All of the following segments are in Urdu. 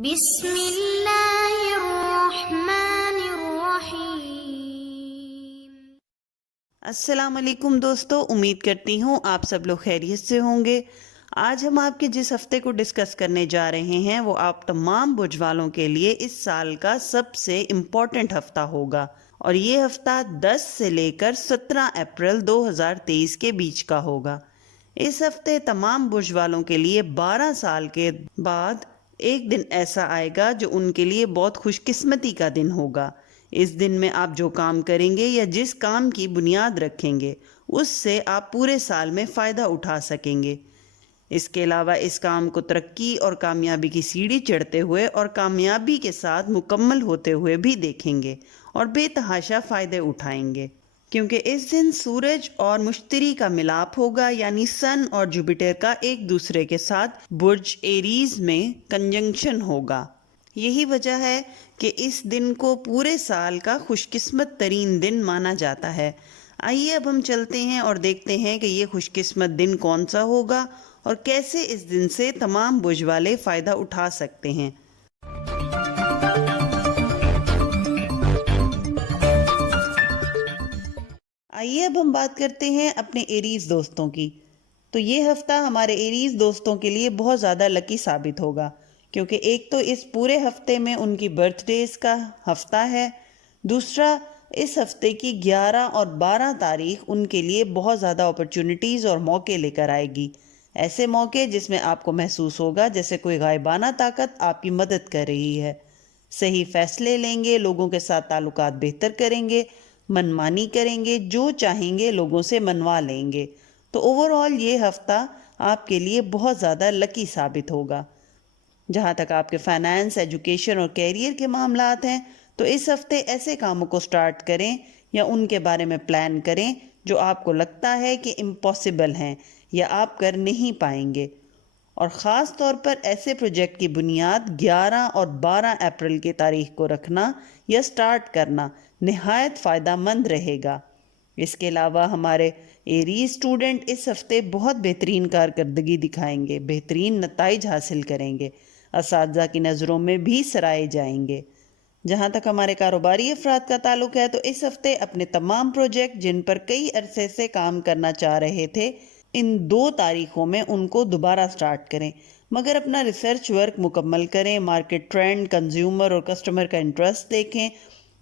بسم اللہ الرحمن الرحیم۔ السلام علیکم دوستو، امید کرتی ہوں آپ سب لوگ خیریت سے ہوں گے۔ آج ہم آپ کے جس ہفتے کو ڈسکس کرنے جا رہے ہیں وہ آپ تمام برج والوں کے لیے اس سال کا سب سے امپورٹنٹ ہفتہ ہوگا، اور یہ ہفتہ 10 سے لے کر 17 اپریل 2023 کے بیچ کا ہوگا۔ اس ہفتے تمام برج والوں کے لیے 12 سال کے بعد ایک دن ایسا آئے گا جو ان کے لیے بہت خوش قسمتی کا دن ہوگا۔ اس دن میں آپ جو کام کریں گے یا جس کام کی بنیاد رکھیں گے اس سے آپ پورے سال میں فائدہ اٹھا سکیں گے۔ اس کے علاوہ اس کام کو ترقی اور کامیابی کی سیڑھی چڑھتے ہوئے اور کامیابی کے ساتھ مکمل ہوتے ہوئے بھی دیکھیں گے اور بے تحاشا فائدے اٹھائیں گے، کیونکہ اس دن سورج اور مشتری کا ملاپ ہوگا، یعنی سن اور جوپیٹر کا ایک دوسرے کے ساتھ برج ایریز میں کنجنکشن ہوگا۔ یہی وجہ ہے کہ اس دن کو پورے سال کا خوش قسمت ترین دن مانا جاتا ہے۔ آئیے اب ہم چلتے ہیں اور دیکھتے ہیں کہ یہ خوش قسمت دن کون سا ہوگا اور کیسے اس دن سے تمام برج والے فائدہ اٹھا سکتے ہیں۔ آئیے اب ہم بات کرتے ہیں اپنے ایریز دوستوں کی۔ تو یہ ہفتہ ہمارے ایریز دوستوں کے لیے بہت زیادہ لکی ثابت ہوگا، کیونکہ ایک تو اس پورے ہفتے میں ان کی برتھ ڈیز کا ہفتہ ہے، دوسرا اس ہفتے کی 11 اور 12 تاریخ ان کے لیے بہت زیادہ اپرچونٹیز اور موقع لے کر آئے گی۔ ایسے موقع جس میں آپ کو محسوس ہوگا جیسے کوئی غائبانہ طاقت آپ کی مدد کر رہی ہے۔ صحیح فیصلے لیں گے، لوگوں کے ساتھ تعلقات بہتر کریں گے، منمانی کریں گے، جو چاہیں گے لوگوں سے منوا لیں گے۔ تو اوور آل یہ ہفتہ آپ کے لیے بہت زیادہ لکی ثابت ہوگا۔ جہاں تک آپ کے فائنانس، ایجوکیشن اور کیریئر کے معاملات ہیں تو اس ہفتے ایسے کاموں کو سٹارٹ کریں یا ان کے بارے میں پلان کریں جو آپ کو لگتا ہے کہ امپاسبل ہیں یا آپ کر نہیں پائیں گے، اور خاص طور پر ایسے پروجیکٹ کی بنیاد 11 اور 12 اپریل کی تاریخ کو رکھنا یا سٹارٹ کرنا نہایت فائدہ مند رہے گا۔ اس کے علاوہ ہمارے ایریز اسٹوڈنٹ اس ہفتے بہت بہترین کارکردگی دکھائیں گے، بہترین نتائج حاصل کریں گے، اساتذہ کی نظروں میں بھی سرائے جائیں گے۔ جہاں تک ہمارے کاروباری افراد کا تعلق ہے تو اس ہفتے اپنے تمام پروجیکٹ جن پر کئی عرصے سے کام کرنا چاہ رہے تھے، ان 2 تاریخوں میں ان کو دوبارہ سٹارٹ کریں، مگر اپنا ریسرچ ورک مکمل کریں، مارکیٹ ٹرینڈ، کنزیومر اور کسٹمر کا انٹرسٹ دیکھیں،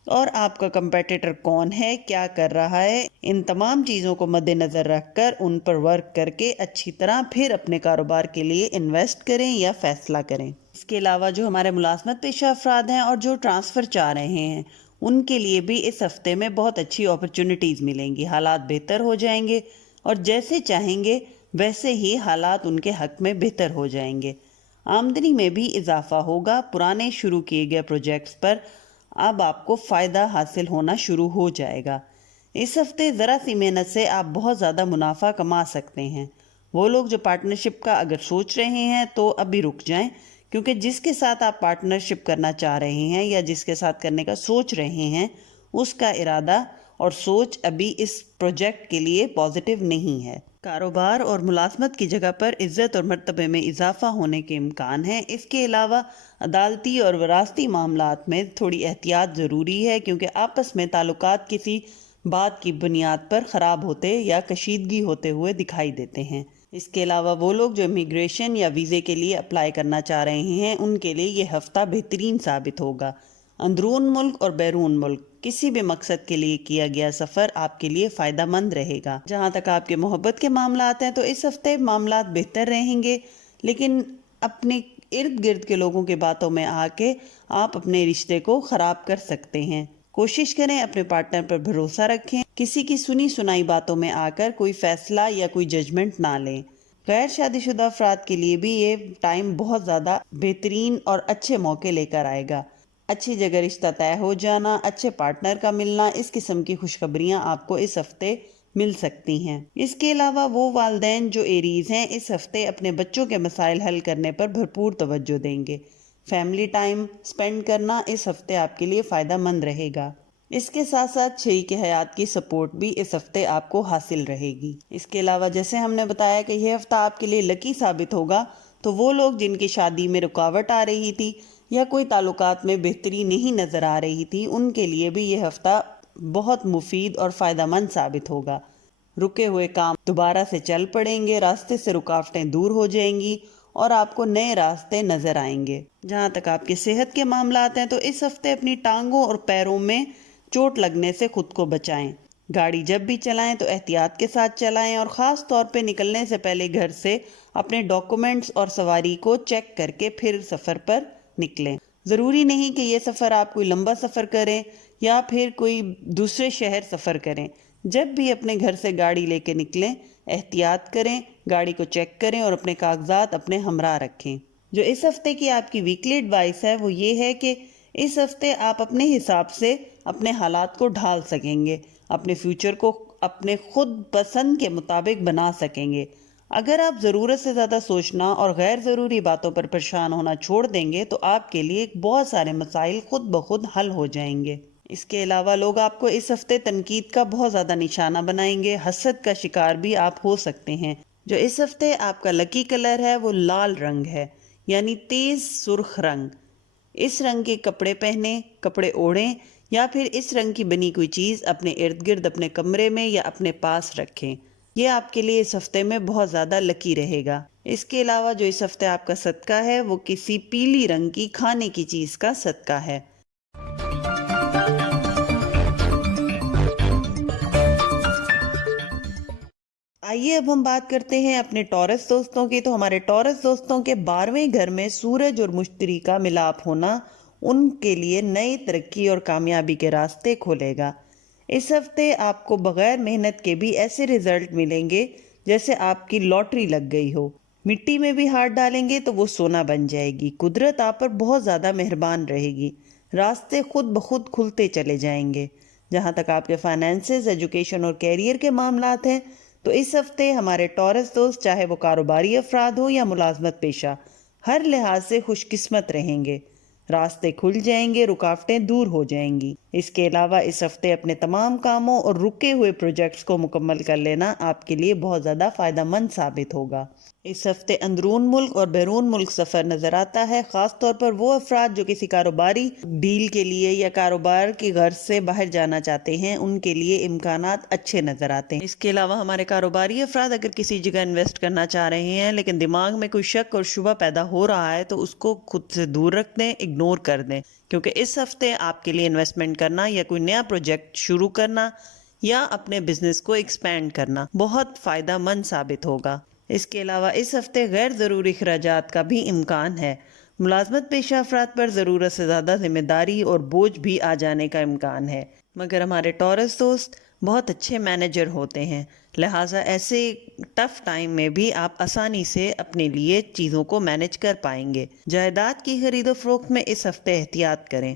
اور آپ کا کمپیٹیٹر کون ہے، کیا کر رہا ہے، ان تمام چیزوں کو مد نظر رکھ کر ان پر ورک کر کے اچھی طرح پھر اپنے کاروبار کے لیے انویسٹ کریں یا فیصلہ کریں۔ اس کے علاوہ جو ہمارے ملازمت پیشہ افراد ہیں اور جو ٹرانسفر چاہ رہے ہیں ان کے لیے بھی اس ہفتے میں بہت اچھی اپرچونٹیز ملیں گی، حالات بہتر ہو جائیں گے اور جیسے چاہیں گے ویسے ہی حالات ان کے حق میں بہتر ہو جائیں گے۔ آمدنی میں بھی اضافہ ہوگا، پرانے شروع کیے گئے پروجیکٹس پر اب آپ کو فائدہ حاصل ہونا شروع ہو جائے گا۔ اس ہفتے ذرا سی محنت سے آپ بہت زیادہ منافع کما سکتے ہیں۔ وہ لوگ جو پارٹنرشپ کا اگر سوچ رہے ہیں تو ابھی رک جائیں، کیونکہ جس کے ساتھ آپ پارٹنرشپ کرنا چاہ رہے ہیں یا جس کے ساتھ کرنے کا سوچ رہے ہیں اس کا ارادہ اور سوچ ابھی اس پروجیکٹ کے لیے پازیٹیو نہیں ہے۔ کاروبار اور ملازمت کی جگہ پر عزت اور مرتبے میں اضافہ ہونے کے امکان ہیں۔ اس کے علاوہ عدالتی اور وراثتی معاملات میں تھوڑی احتیاط ضروری ہے، کیونکہ آپس میں تعلقات کسی بات کی بنیاد پر خراب ہوتے یا کشیدگی ہوتے ہوئے دکھائی دیتے ہیں۔ اس کے علاوہ وہ لوگ جو امیگریشن یا ویزے کے لیے اپلائی کرنا چاہ رہے ہیں ان کے لیے یہ ہفتہ بہترین ثابت ہوگا۔ اندرون ملک اور بیرون ملک کسی بھی مقصد کے لیے کیا گیا سفر آپ کے لیے فائدہ مند رہے گا۔ جہاں تک آپ کے محبت کے معاملات ہیں تو اس ہفتے معاملات بہتر رہیں گے، لیکن اپنے ارد گرد کے لوگوں کی باتوں میں آ کے آپ اپنے رشتے کو خراب کر سکتے ہیں۔ کوشش کریں اپنے پارٹنر پر بھروسہ رکھیں، کسی کی سنی سنائی باتوں میں آ کر کوئی فیصلہ یا کوئی ججمنٹ نہ لیں۔ غیر شادی شدہ افراد کے لیے بھی یہ ٹائم بہت زیادہ بہترین اور اچھے موقع لے کر آئے گا۔ اچھی جگہ رشتہ طے ہو جانا، اچھے پارٹنر کا ملنا، اس قسم کی خوشخبریاں آپ کو اس ہفتے مل سکتی ہیں۔ اس کے علاوہ وہ والدین جو ایریز ہیں اس ہفتے اپنے بچوں کے مسائل حل کرنے پر بھرپور توجہ دیں گے۔ فیملی ٹائم سپینڈ کرنا اس ہفتے آپ کے لیے فائدہ مند رہے گا۔ اس کے ساتھ ساتھ شریک حیات کی سپورٹ بھی اس ہفتے آپ کو حاصل رہے گی۔ اس کے علاوہ جیسے ہم نے بتایا کہ یہ ہفتہ آپ کے لیے لکی ثابت ہوگا، تو وہ لوگ جن کی شادی میں رکاوٹ آ رہی تھی یا کوئی تعلقات میں بہتری نہیں نظر آ رہی تھی، ان کے لیے بھی یہ ہفتہ بہت مفید اور فائدہ مند ثابت ہوگا۔ رکے ہوئے کام دوبارہ سے چل پڑیں گے، راستے سے رکاوٹیں دور ہو جائیں گی اور آپ کو نئے راستے نظر آئیں گے۔ جہاں تک آپ کے صحت کے معاملات ہیں تو اس ہفتے اپنی ٹانگوں اور پیروں میں چوٹ لگنے سے خود کو بچائیں۔ گاڑی جب بھی چلائیں تو احتیاط کے ساتھ چلائیں اور خاص طور پہ نکلنے سے پہلے گھر سے اپنے ڈاکومنٹس اور سواری کو چیک کر کے پھر سفر پر نکلیں۔ ضروری نہیں کہ یہ سفر آپ کوئی لمبا سفر کریں یا پھر کوئی دوسرے شہر سفر کریں۔ جب بھی اپنے گھر سے گاڑی لے کے نکلیں احتیاط کریں، گاڑی کو چیک کریں اور اپنے کاغذات اپنے ہمراہ رکھیں۔ جو اس ہفتے کی آپ کی ویکلی ایڈوائس ہے وہ یہ ہے کہ اس ہفتے آپ اپنے حساب سے اپنے حالات کو ڈھال سکیں گے، اپنے فیوچر کو اپنے خود پسند کے مطابق بنا سکیں گے۔ اگر آپ ضرورت سے زیادہ سوچنا اور غیر ضروری باتوں پر پریشان ہونا چھوڑ دیں گے تو آپ کے لیے بہت سارے مسائل خود بخود حل ہو جائیں گے۔ اس کے علاوہ لوگ آپ کو اس ہفتے تنقید کا بہت زیادہ نشانہ بنائیں گے، حسد کا شکار بھی آپ ہو سکتے ہیں۔ جو اس ہفتے آپ کا لکی کلر ہے وہ لال رنگ ہے، یعنی تیز سرخ رنگ۔ اس رنگ کے کپڑے پہنیں، کپڑے اوڑھیں یا پھر اس رنگ کی بنی کوئی چیز اپنے ارد گرد اپنے کمرے میں یا اپنے پاس رکھیں۔ یہ آپ کے لیے اس ہفتے میں بہت زیادہ لکی رہے گا۔ اس کے علاوہ جو اس ہفتے آپ کا صدقہ ہے وہ کسی پیلی رنگ کی کھانے کی چیز کا صدقہ ہے۔ آئیے اب ہم بات کرتے ہیں اپنے ٹورس دوستوں کی۔ تو ہمارے ٹورس دوستوں کے 12ویں گھر میں سورج اور مشتری کا ملاپ ہونا ان کے لیے نئی ترقی اور کامیابی کے راستے کھولے گا۔ اس ہفتے آپ کو بغیر محنت کے بھی ایسے رزلٹ ملیں گے جیسے آپ کی لاٹری لگ گئی ہو۔ مٹی میں بھی ہاتھ ڈالیں گے تو وہ سونا بن جائے گی۔ قدرت آپ پر بہت زیادہ مہربان رہے گی، راستے خود بخود کھلتے چلے جائیں گے۔ جہاں تک آپ کے فائنینسز، ایجوکیشن اور کیریئر کے معاملات ہیں تو اس ہفتے ہمارے ٹورس دوست چاہے وہ کاروباری افراد ہو یا ملازمت پیشہ، ہر لحاظ سے خوش قسمت رہیں گے۔ راستے کھل جائیں گے، رکاوٹیں دور ہو جائیں گی۔ اس کے علاوہ اس ہفتے اپنے تمام کاموں اور رکے ہوئے پروجیکٹس کو مکمل کر لینا آپ کے لیے بہت زیادہ فائدہ مند ثابت ہوگا۔ اس ہفتے اندرون ملک اور بیرون ملک سفر نظر آتا ہے، خاص طور پر وہ افراد جو کسی کاروباری ڈیل کے لیے یا کاروبار کی غرض سے باہر جانا چاہتے ہیں، ان کے لیے امکانات اچھے نظر آتے ہیں۔ اس کے علاوہ ہمارے کاروباری افراد اگر کسی جگہ انویسٹ کرنا چاہ رہے ہیں لیکن دماغ میں کوئی شک اور شبہ پیدا ہو رہا ہے تو اس کو خود سے دور رکھ دیں، اگنور کر دیں، کیونکہ اس ہفتے آپ کے لیے انویسٹمنٹ کرنا یا کوئی نیا پروجیکٹ شروع کرنا یا اپنے بزنس کو ایکسپینڈ کرنا بہت فائدہ مند ثابت ہوگا۔ اس کے علاوہ اس ہفتے غیر ضروری اخراجات کا بھی امکان ہے۔ ملازمت پیشہ افراد پر ضرورت سے زیادہ ذمہ داری اور بوجھ بھی آ جانے کا امکان ہے، مگر ہمارے ٹورس دوست بہت اچھے مینیجر ہوتے ہیں، لہٰذا ایسے ٹف ٹائم میں بھی آپ آسانی سے اپنے لیے چیزوں کو مینیج کر پائیں گے۔ جائیداد کی خرید و فروخت میں اس ہفتے احتیاط کریں۔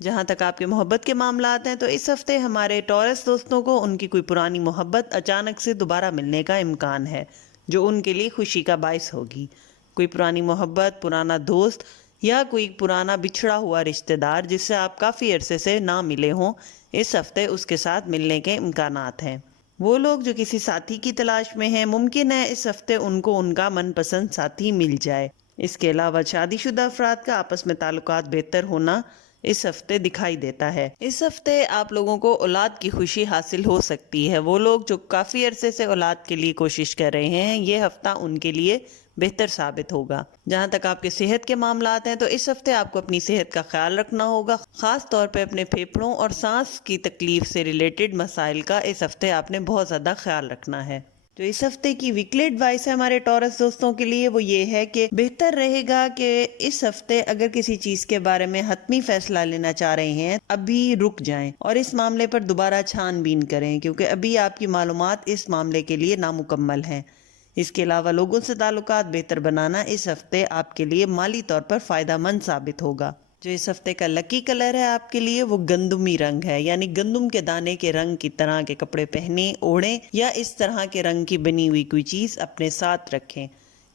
جہاں تک آپ کے محبت کے معاملات ہیں تو اس ہفتے ہمارے ٹورس دوستوں کو ان کی کوئی پرانی محبت اچانک سے دوبارہ ملنے کا امکان ہے، جو ان کے لیے خوشی کا باعث ہوگی۔ کوئی پرانی محبت، پرانا دوست یا کوئی پرانا بچھڑا ہوا رشتہ دار جس سے آپ کافی عرصے سے نہ ملے ہوں، اس ہفتے اس کے ساتھ ملنے کے امکانات ہیں۔ وہ لوگ جو کسی ساتھی کی تلاش میں ہیں، ممکن ہے اس ہفتے ان کو ان کا من پسند ساتھی مل جائے۔ اس کے علاوہ شادی شدہ افراد کا آپس میں تعلقات بہتر ہونا اس ہفتے دکھائی دیتا ہے۔ اس ہفتے آپ لوگوں کو اولاد کی خوشی حاصل ہو سکتی ہے۔ وہ لوگ جو کافی عرصے سے اولاد کے لیے کوشش کر رہے ہیں، یہ ہفتہ ان کے لیے بہتر ثابت ہوگا۔ جہاں تک آپ کے صحت کے معاملات ہیں تو اس ہفتے آپ کو اپنی صحت کا خیال رکھنا ہوگا، خاص طور پہ اپنے پھیپھڑوں اور سانس کی تکلیف سے ریلیٹڈ مسائل کا اس ہفتے آپ نے بہت زیادہ خیال رکھنا ہے۔ جو اس ہفتے کی ویکلی ایڈوائس ہے ہمارے ٹورس دوستوں کے لیے وہ یہ ہے کہ بہتر رہے گا کہ اس ہفتے اگر کسی چیز کے بارے میں حتمی فیصلہ لینا چاہ رہے ہیں ابھی رک جائیں اور اس معاملے پر دوبارہ چھان بین کریں، کیونکہ ابھی آپ کی معلومات اس معاملے کے لیے نامکمل ہیں۔ اس کے علاوہ لوگوں سے تعلقات بہتر بنانا اس ہفتے آپ کے لیے مالی طور پر فائدہ مند ثابت ہوگا۔ جو اس ہفتے کا لکی کلر ہے آپ کے لیے وہ گندمی رنگ ہے، یعنی گندم کے دانے کے رنگ کی طرح کے کپڑے پہنیں، اوڑھیں یا اس طرح کے رنگ کی بنی ہوئی کوئی چیز اپنے ساتھ رکھیں۔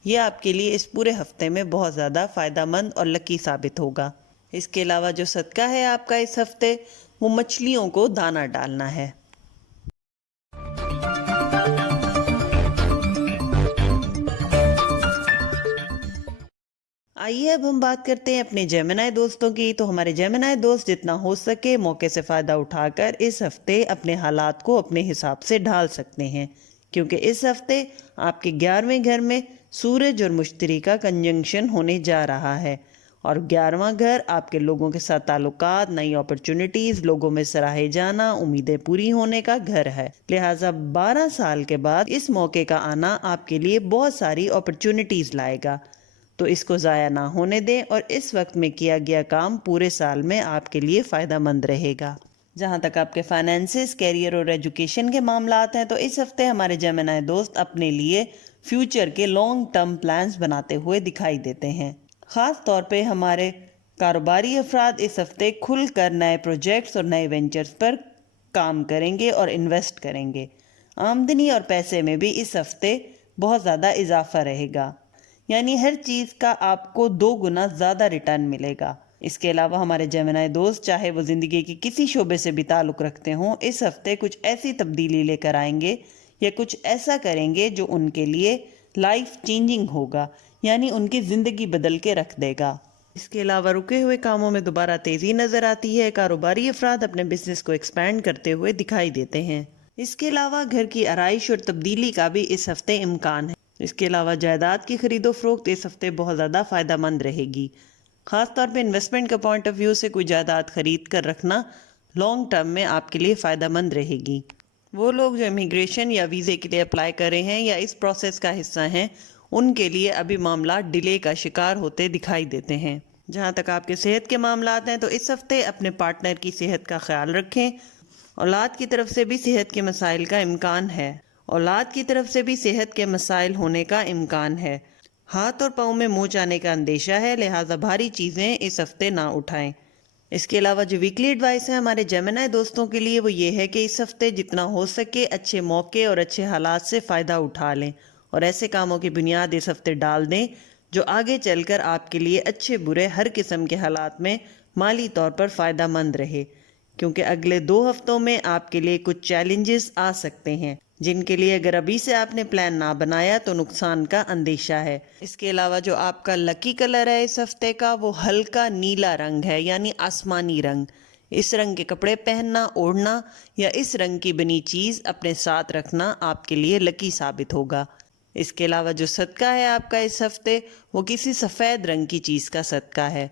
یہ آپ کے لیے اس پورے ہفتے میں بہت زیادہ فائدہ مند اور لکی ثابت ہوگا۔ اس کے علاوہ جو صدقہ ہے آپ کا اس ہفتے وہ مچھلیوں کو دانہ ڈالنا ہے۔ آئیے اب ہم بات کرتے ہیں اپنے جیمنائی دوستوں کی. تو ہمارے جیمنائی دوست جتنا ہو سکے موقع سے فائدہ اٹھا کر اس ہفتے اپنے حالات کو اپنے حساب سے ڈھال سکتے ہیں، کیونکہ اس ہفتے آپ کے 11ویں گھر میں سورج اور مشتری کا کنجنکشن ہونے جا رہا ہے، اور 11واں گھر آپ کے لوگوں کے ساتھ تعلقات، نئی اپرچونٹیز، لوگوں میں سراہے جانا، امیدیں پوری ہونے کا گھر ہے. لہٰذا 12 سال کے بعد اس موقع کا آنا آپ کے لیے بہت ساری اپرچونٹیز لائے گا، تو اس کو ضائع نہ ہونے دیں اور اس وقت میں کیا گیا کام پورے سال میں آپ کے لیے فائدہ مند رہے گا. جہاں تک آپ کے فائنینسز، کیریئر اور ایجوکیشن کے معاملات ہیں تو اس ہفتے ہمارے جیمنائی دوست اپنے لیے فیوچر کے لانگ ٹرم پلانز بناتے ہوئے دکھائی دیتے ہیں. خاص طور پہ ہمارے کاروباری افراد اس ہفتے کھل کر نئے پروجیکٹس اور نئے وینچرز پر کام کریں گے اور انویسٹ کریں گے. آمدنی اور پیسے میں بھی اس ہفتے بہت زیادہ اضافہ رہے گا، یعنی ہر چیز کا آپ کو 2 گنا زیادہ ریٹرن ملے گا. اس کے علاوہ ہمارے جیمنائی دوست چاہے وہ زندگی کی کسی شعبے سے بھی تعلق رکھتے ہوں، اس ہفتے کچھ ایسی تبدیلی لے کر آئیں گے یا کچھ ایسا کریں گے جو ان کے لیے لائف چینجنگ ہوگا، یعنی ان کی زندگی بدل کے رکھ دے گا. اس کے علاوہ رکے ہوئے کاموں میں دوبارہ تیزی نظر آتی ہے. کاروباری افراد اپنے بزنس کو ایکسپینڈ کرتے ہوئے دکھائی دیتے ہیں. اس کے علاوہ گھر کی آرائش اور تبدیلی کا بھی اس ہفتے امکان ہے. اس کے علاوہ جائیداد کی خرید و فروخت اس ہفتے بہت زیادہ فائدہ مند رہے گی. خاص طور پہ انویسٹمنٹ کا پوائنٹ آف ویو سے کوئی جائیداد خرید کر رکھنا لانگ ٹرم میں آپ کے لیے فائدہ مند رہے گی. وہ لوگ جو امیگریشن یا ویزے کے لیے اپلائی کر رہے ہیں یا اس پروسیس کا حصہ ہیں، ان کے لیے ابھی معاملات ڈیلے کا شکار ہوتے دکھائی دیتے ہیں. جہاں تک آپ کے صحت کے معاملات ہیں تو اس ہفتے اپنے پارٹنر کی صحت کا خیال رکھیں. اولاد کی طرف سے بھی صحت کے مسائل کا امکان ہے. اولاد کی طرف سے بھی صحت کے مسائل ہونے کا امکان ہے. ہاتھ اور پاؤں میں موچ آنے کا اندیشہ ہے، لہٰذا بھاری چیزیں اس ہفتے نہ اٹھائیں. اس کے علاوہ جو ویکلی ایڈوائس ہے ہمارے جیمنائی دوستوں کے لیے وہ یہ ہے کہ اس ہفتے جتنا ہو سکے اچھے موقع اور اچھے حالات سے فائدہ اٹھا لیں اور ایسے کاموں کی بنیاد اس ہفتے ڈال دیں جو آگے چل کر آپ کے لیے اچھے برے ہر قسم کے حالات میں مالی طور پر فائدہ مند رہے، کیونکہ اگلے 2 ہفتوں میں آپ کے لیے کچھ چیلنجز آ سکتے ہیں جن کے لیے اگر ابھی سے آپ نے پلان نہ بنایا تو نقصان کا اندیشہ ہے. اس کے علاوہ جو آپ کا لکی کلر ہے اس ہفتے کا وہ ہلکا نیلا رنگ ہے، یعنی آسمانی رنگ. اس رنگ کے کپڑے پہننا، اوڑھنا یا اس رنگ کی بنی چیز اپنے ساتھ رکھنا آپ کے لیے لکی ثابت ہوگا. اس کے علاوہ جو صدقہ ہے آپ کا اس ہفتے وہ کسی سفید رنگ کی چیز کا صدقہ ہے.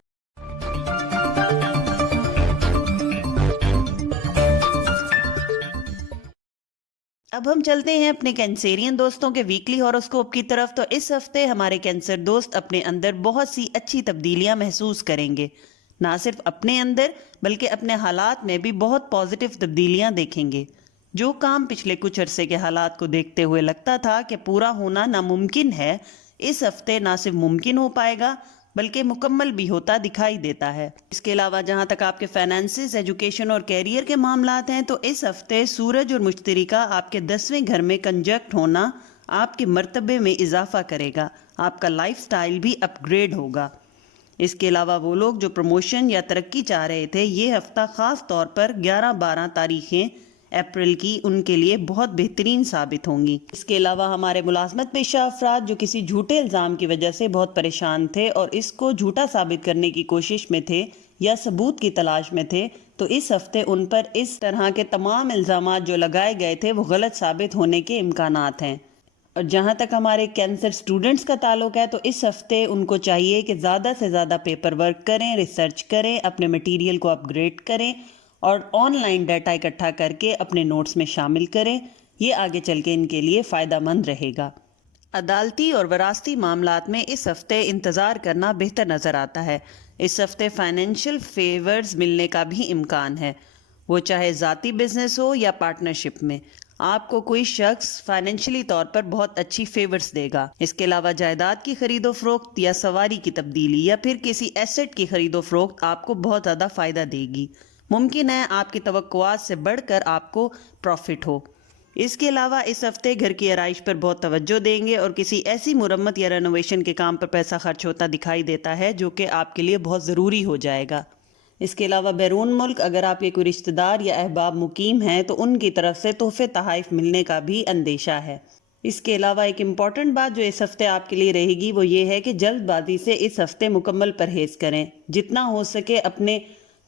اب ہم چلتے ہیں اپنے کینسیرین دوستوں کے ویکلی ہاروسکوپ کی طرف. تو اس ہفتے ہمارے کینسر دوست اپنے اندر بہت سی اچھی تبدیلیاں محسوس کریں گے. نہ صرف اپنے اندر بلکہ اپنے حالات میں بھی بہت پازیٹیو تبدیلیاں دیکھیں گے. جو کام پچھلے کچھ عرصے کے حالات کو دیکھتے ہوئے لگتا تھا کہ پورا ہونا ناممکن ہے، اس ہفتے نہ صرف ممکن ہو پائے گا بلکہ مکمل بھی ہوتا دکھائی دیتا ہے. اس کے علاوہ جہاں تک آپ کے فائنینسز، ایجوکیشن اور کیریئر کے معاملات ہیں تو اس ہفتے سورج اور مشتری کا آپ کے 10ویں گھر میں کنجکٹ ہونا آپ کے مرتبے میں اضافہ کرے گا. آپ کا لائف سٹائل بھی اپ گریڈ ہوگا. اس کے علاوہ وہ لوگ جو پروموشن یا ترقی چاہ رہے تھے، یہ ہفتہ خاص طور پر 11-12 تاریخیں اپریل کی ان کے لیے بہت بہترین ثابت ہوں گی. اس کے علاوہ ہمارے ملازمت پیشہ افراد جو کسی جھوٹے الزام کی وجہ سے بہت پریشان تھے اور اس کو جھوٹا ثابت کرنے کی کوشش میں تھے یا ثبوت کی تلاش میں تھے، تو اس ہفتے ان پر اس طرح کے تمام الزامات جو لگائے گئے تھے وہ غلط ثابت ہونے کے امکانات ہیں. اور جہاں تک ہمارے کینسر سٹوڈنٹس کا تعلق ہے تو اس ہفتے ان کو چاہیے کہ زیادہ سے زیادہ پیپر ورک کریں، ریسرچ کریں، اپنے مٹیریل کو اپ گریڈ کریں اور آن لائن ڈیٹا اکٹھا کر کے اپنے نوٹس میں شامل کریں. یہ آگے چل کے ان کے لیے فائدہ مند رہے گا. عدالتی اور وراثتی معاملات میں اس ہفتے انتظار کرنا بہتر نظر آتا ہے. اس ہفتے فائنینشیل فیورز ملنے کا بھی امکان ہے، وہ چاہے ذاتی بزنس ہو یا پارٹنرشپ میں. آپ کو کوئی شخص فائنینشلی طور پر بہت اچھی فیورز دے گا. اس کے علاوہ جائیداد کی خرید و فروخت یا سواری کی تبدیلی یا پھر کسی ایسٹ کی خرید و فروخت آپ کو بہت زیادہ فائدہ دے گی. ممکن ہے آپ کی توقعات سے بڑھ کر آپ کو پروفٹ ہو. اس کے علاوہ اس ہفتے گھر کی آرائش پر بہت توجہ دیں گے اور کسی ایسی مرمت یا رینوویشن کے کام پر پیسہ خرچ ہوتا دکھائی دیتا ہے جو کہ آپ کے لیے بہت ضروری ہو جائے گا. اس کے علاوہ بیرون ملک اگر آپ کے کوئی رشتہ دار یا احباب مقیم ہیں تو ان کی طرف سے تحفے تحائف ملنے کا بھی اندیشہ ہے. اس کے علاوہ ایک امپورٹنٹ بات جو اس ہفتے آپ کے لیے رہے گی وہ یہ ہے کہ جلد بازی سے اس ہفتے مکمل پرہیز کریں، جتنا ہو سکے اپنے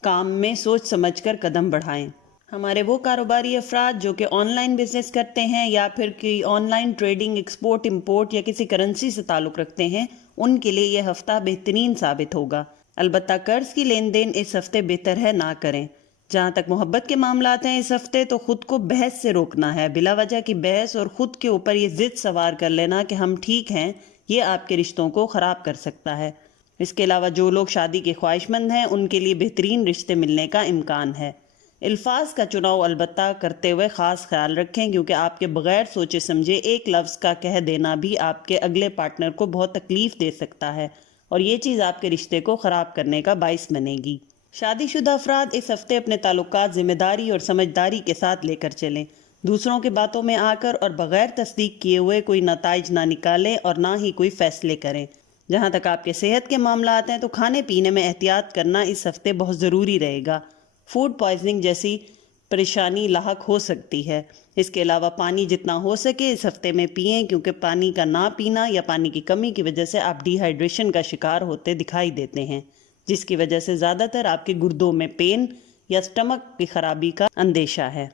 کام میں سوچ سمجھ کر قدم بڑھائیں۔ ہمارے وہ کاروباری افراد جو کہ آن لائن بزنس کرتے ہیں یا پھر کوئی on line trading, export import یا کسی کرنسی سے تعلق رکھتے ہیں، ان کے لیے یہ ہفتہ بہترین ثابت ہوگا۔ البتہ قرض کی لین دین اس ہفتے بہتر ہے نہ کریں۔ جہاں تک محبت کے معاملات ہیں اس ہفتے، تو خود کو بحث سے روکنا ہے۔ بلا وجہ کی بحث اور خود کے اوپر یہ ضد سوار کر لینا کہ ہم ٹھیک ہیں، یہ آپ کے رشتوں کو خراب کر سکتا ہے۔ اس کے علاوہ جو لوگ شادی کے خواہش مند ہیں ان کے لیے بہترین رشتے ملنے کا امکان ہے۔ الفاظ کا چناؤ البتہ کرتے ہوئے خاص خیال رکھیں، کیونکہ آپ کے بغیر سوچے سمجھے ایک لفظ کا کہہ دینا بھی آپ کے اگلے پارٹنر کو بہت تکلیف دے سکتا ہے، اور یہ چیز آپ کے رشتے کو خراب کرنے کا باعث بنے گی۔ شادی شدہ افراد اس ہفتے اپنے تعلقات ذمہ داری اور سمجھداری کے ساتھ لے کر چلیں۔ دوسروں کی باتوں میں آ کر اور بغیر تصدیق کیے ہوئے کوئی نتائج نہ نکالیں اور نہ ہی کوئی فیصلے کریں۔ جہاں تک آپ کے صحت کے معاملات ہیں تو کھانے پینے میں احتیاط کرنا اس ہفتے بہت ضروری رہے گا۔ فوڈ پوائزننگ جیسی پریشانی لاحق ہو سکتی ہے۔ اس کے علاوہ پانی جتنا ہو سکے اس ہفتے میں پئیں، کیونکہ پانی کا نہ پینا یا پانی کی کمی کی وجہ سے آپ ڈی ہائیڈریشن کا شکار ہوتے دکھائی دیتے ہیں، جس کی وجہ سے زیادہ تر آپ کے گردوں میں پین یا سٹمک کی خرابی کا اندیشہ ہے۔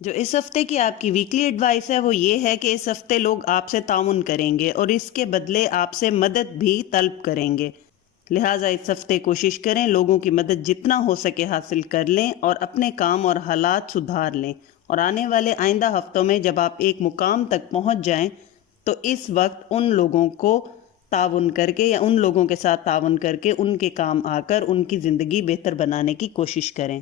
جو اس ہفتے کی آپ کی ویکلی ایڈوائس ہے وہ یہ ہے کہ اس ہفتے لوگ آپ سے تعاون کریں گے اور اس کے بدلے آپ سے مدد بھی طلب کریں گے، لہٰذا اس ہفتے کوشش کریں لوگوں کی مدد جتنا ہو سکے حاصل کر لیں اور اپنے کام اور حالات سدھار لیں، اور آنے والے آئندہ ہفتوں میں جب آپ ایک مقام تک پہنچ جائیں تو اس وقت ان لوگوں کو تعاون کر کے یا ان لوگوں کے ساتھ تعاون کر کے ان کے کام آ کر ان کی زندگی بہتر بنانے کی کوشش کریں۔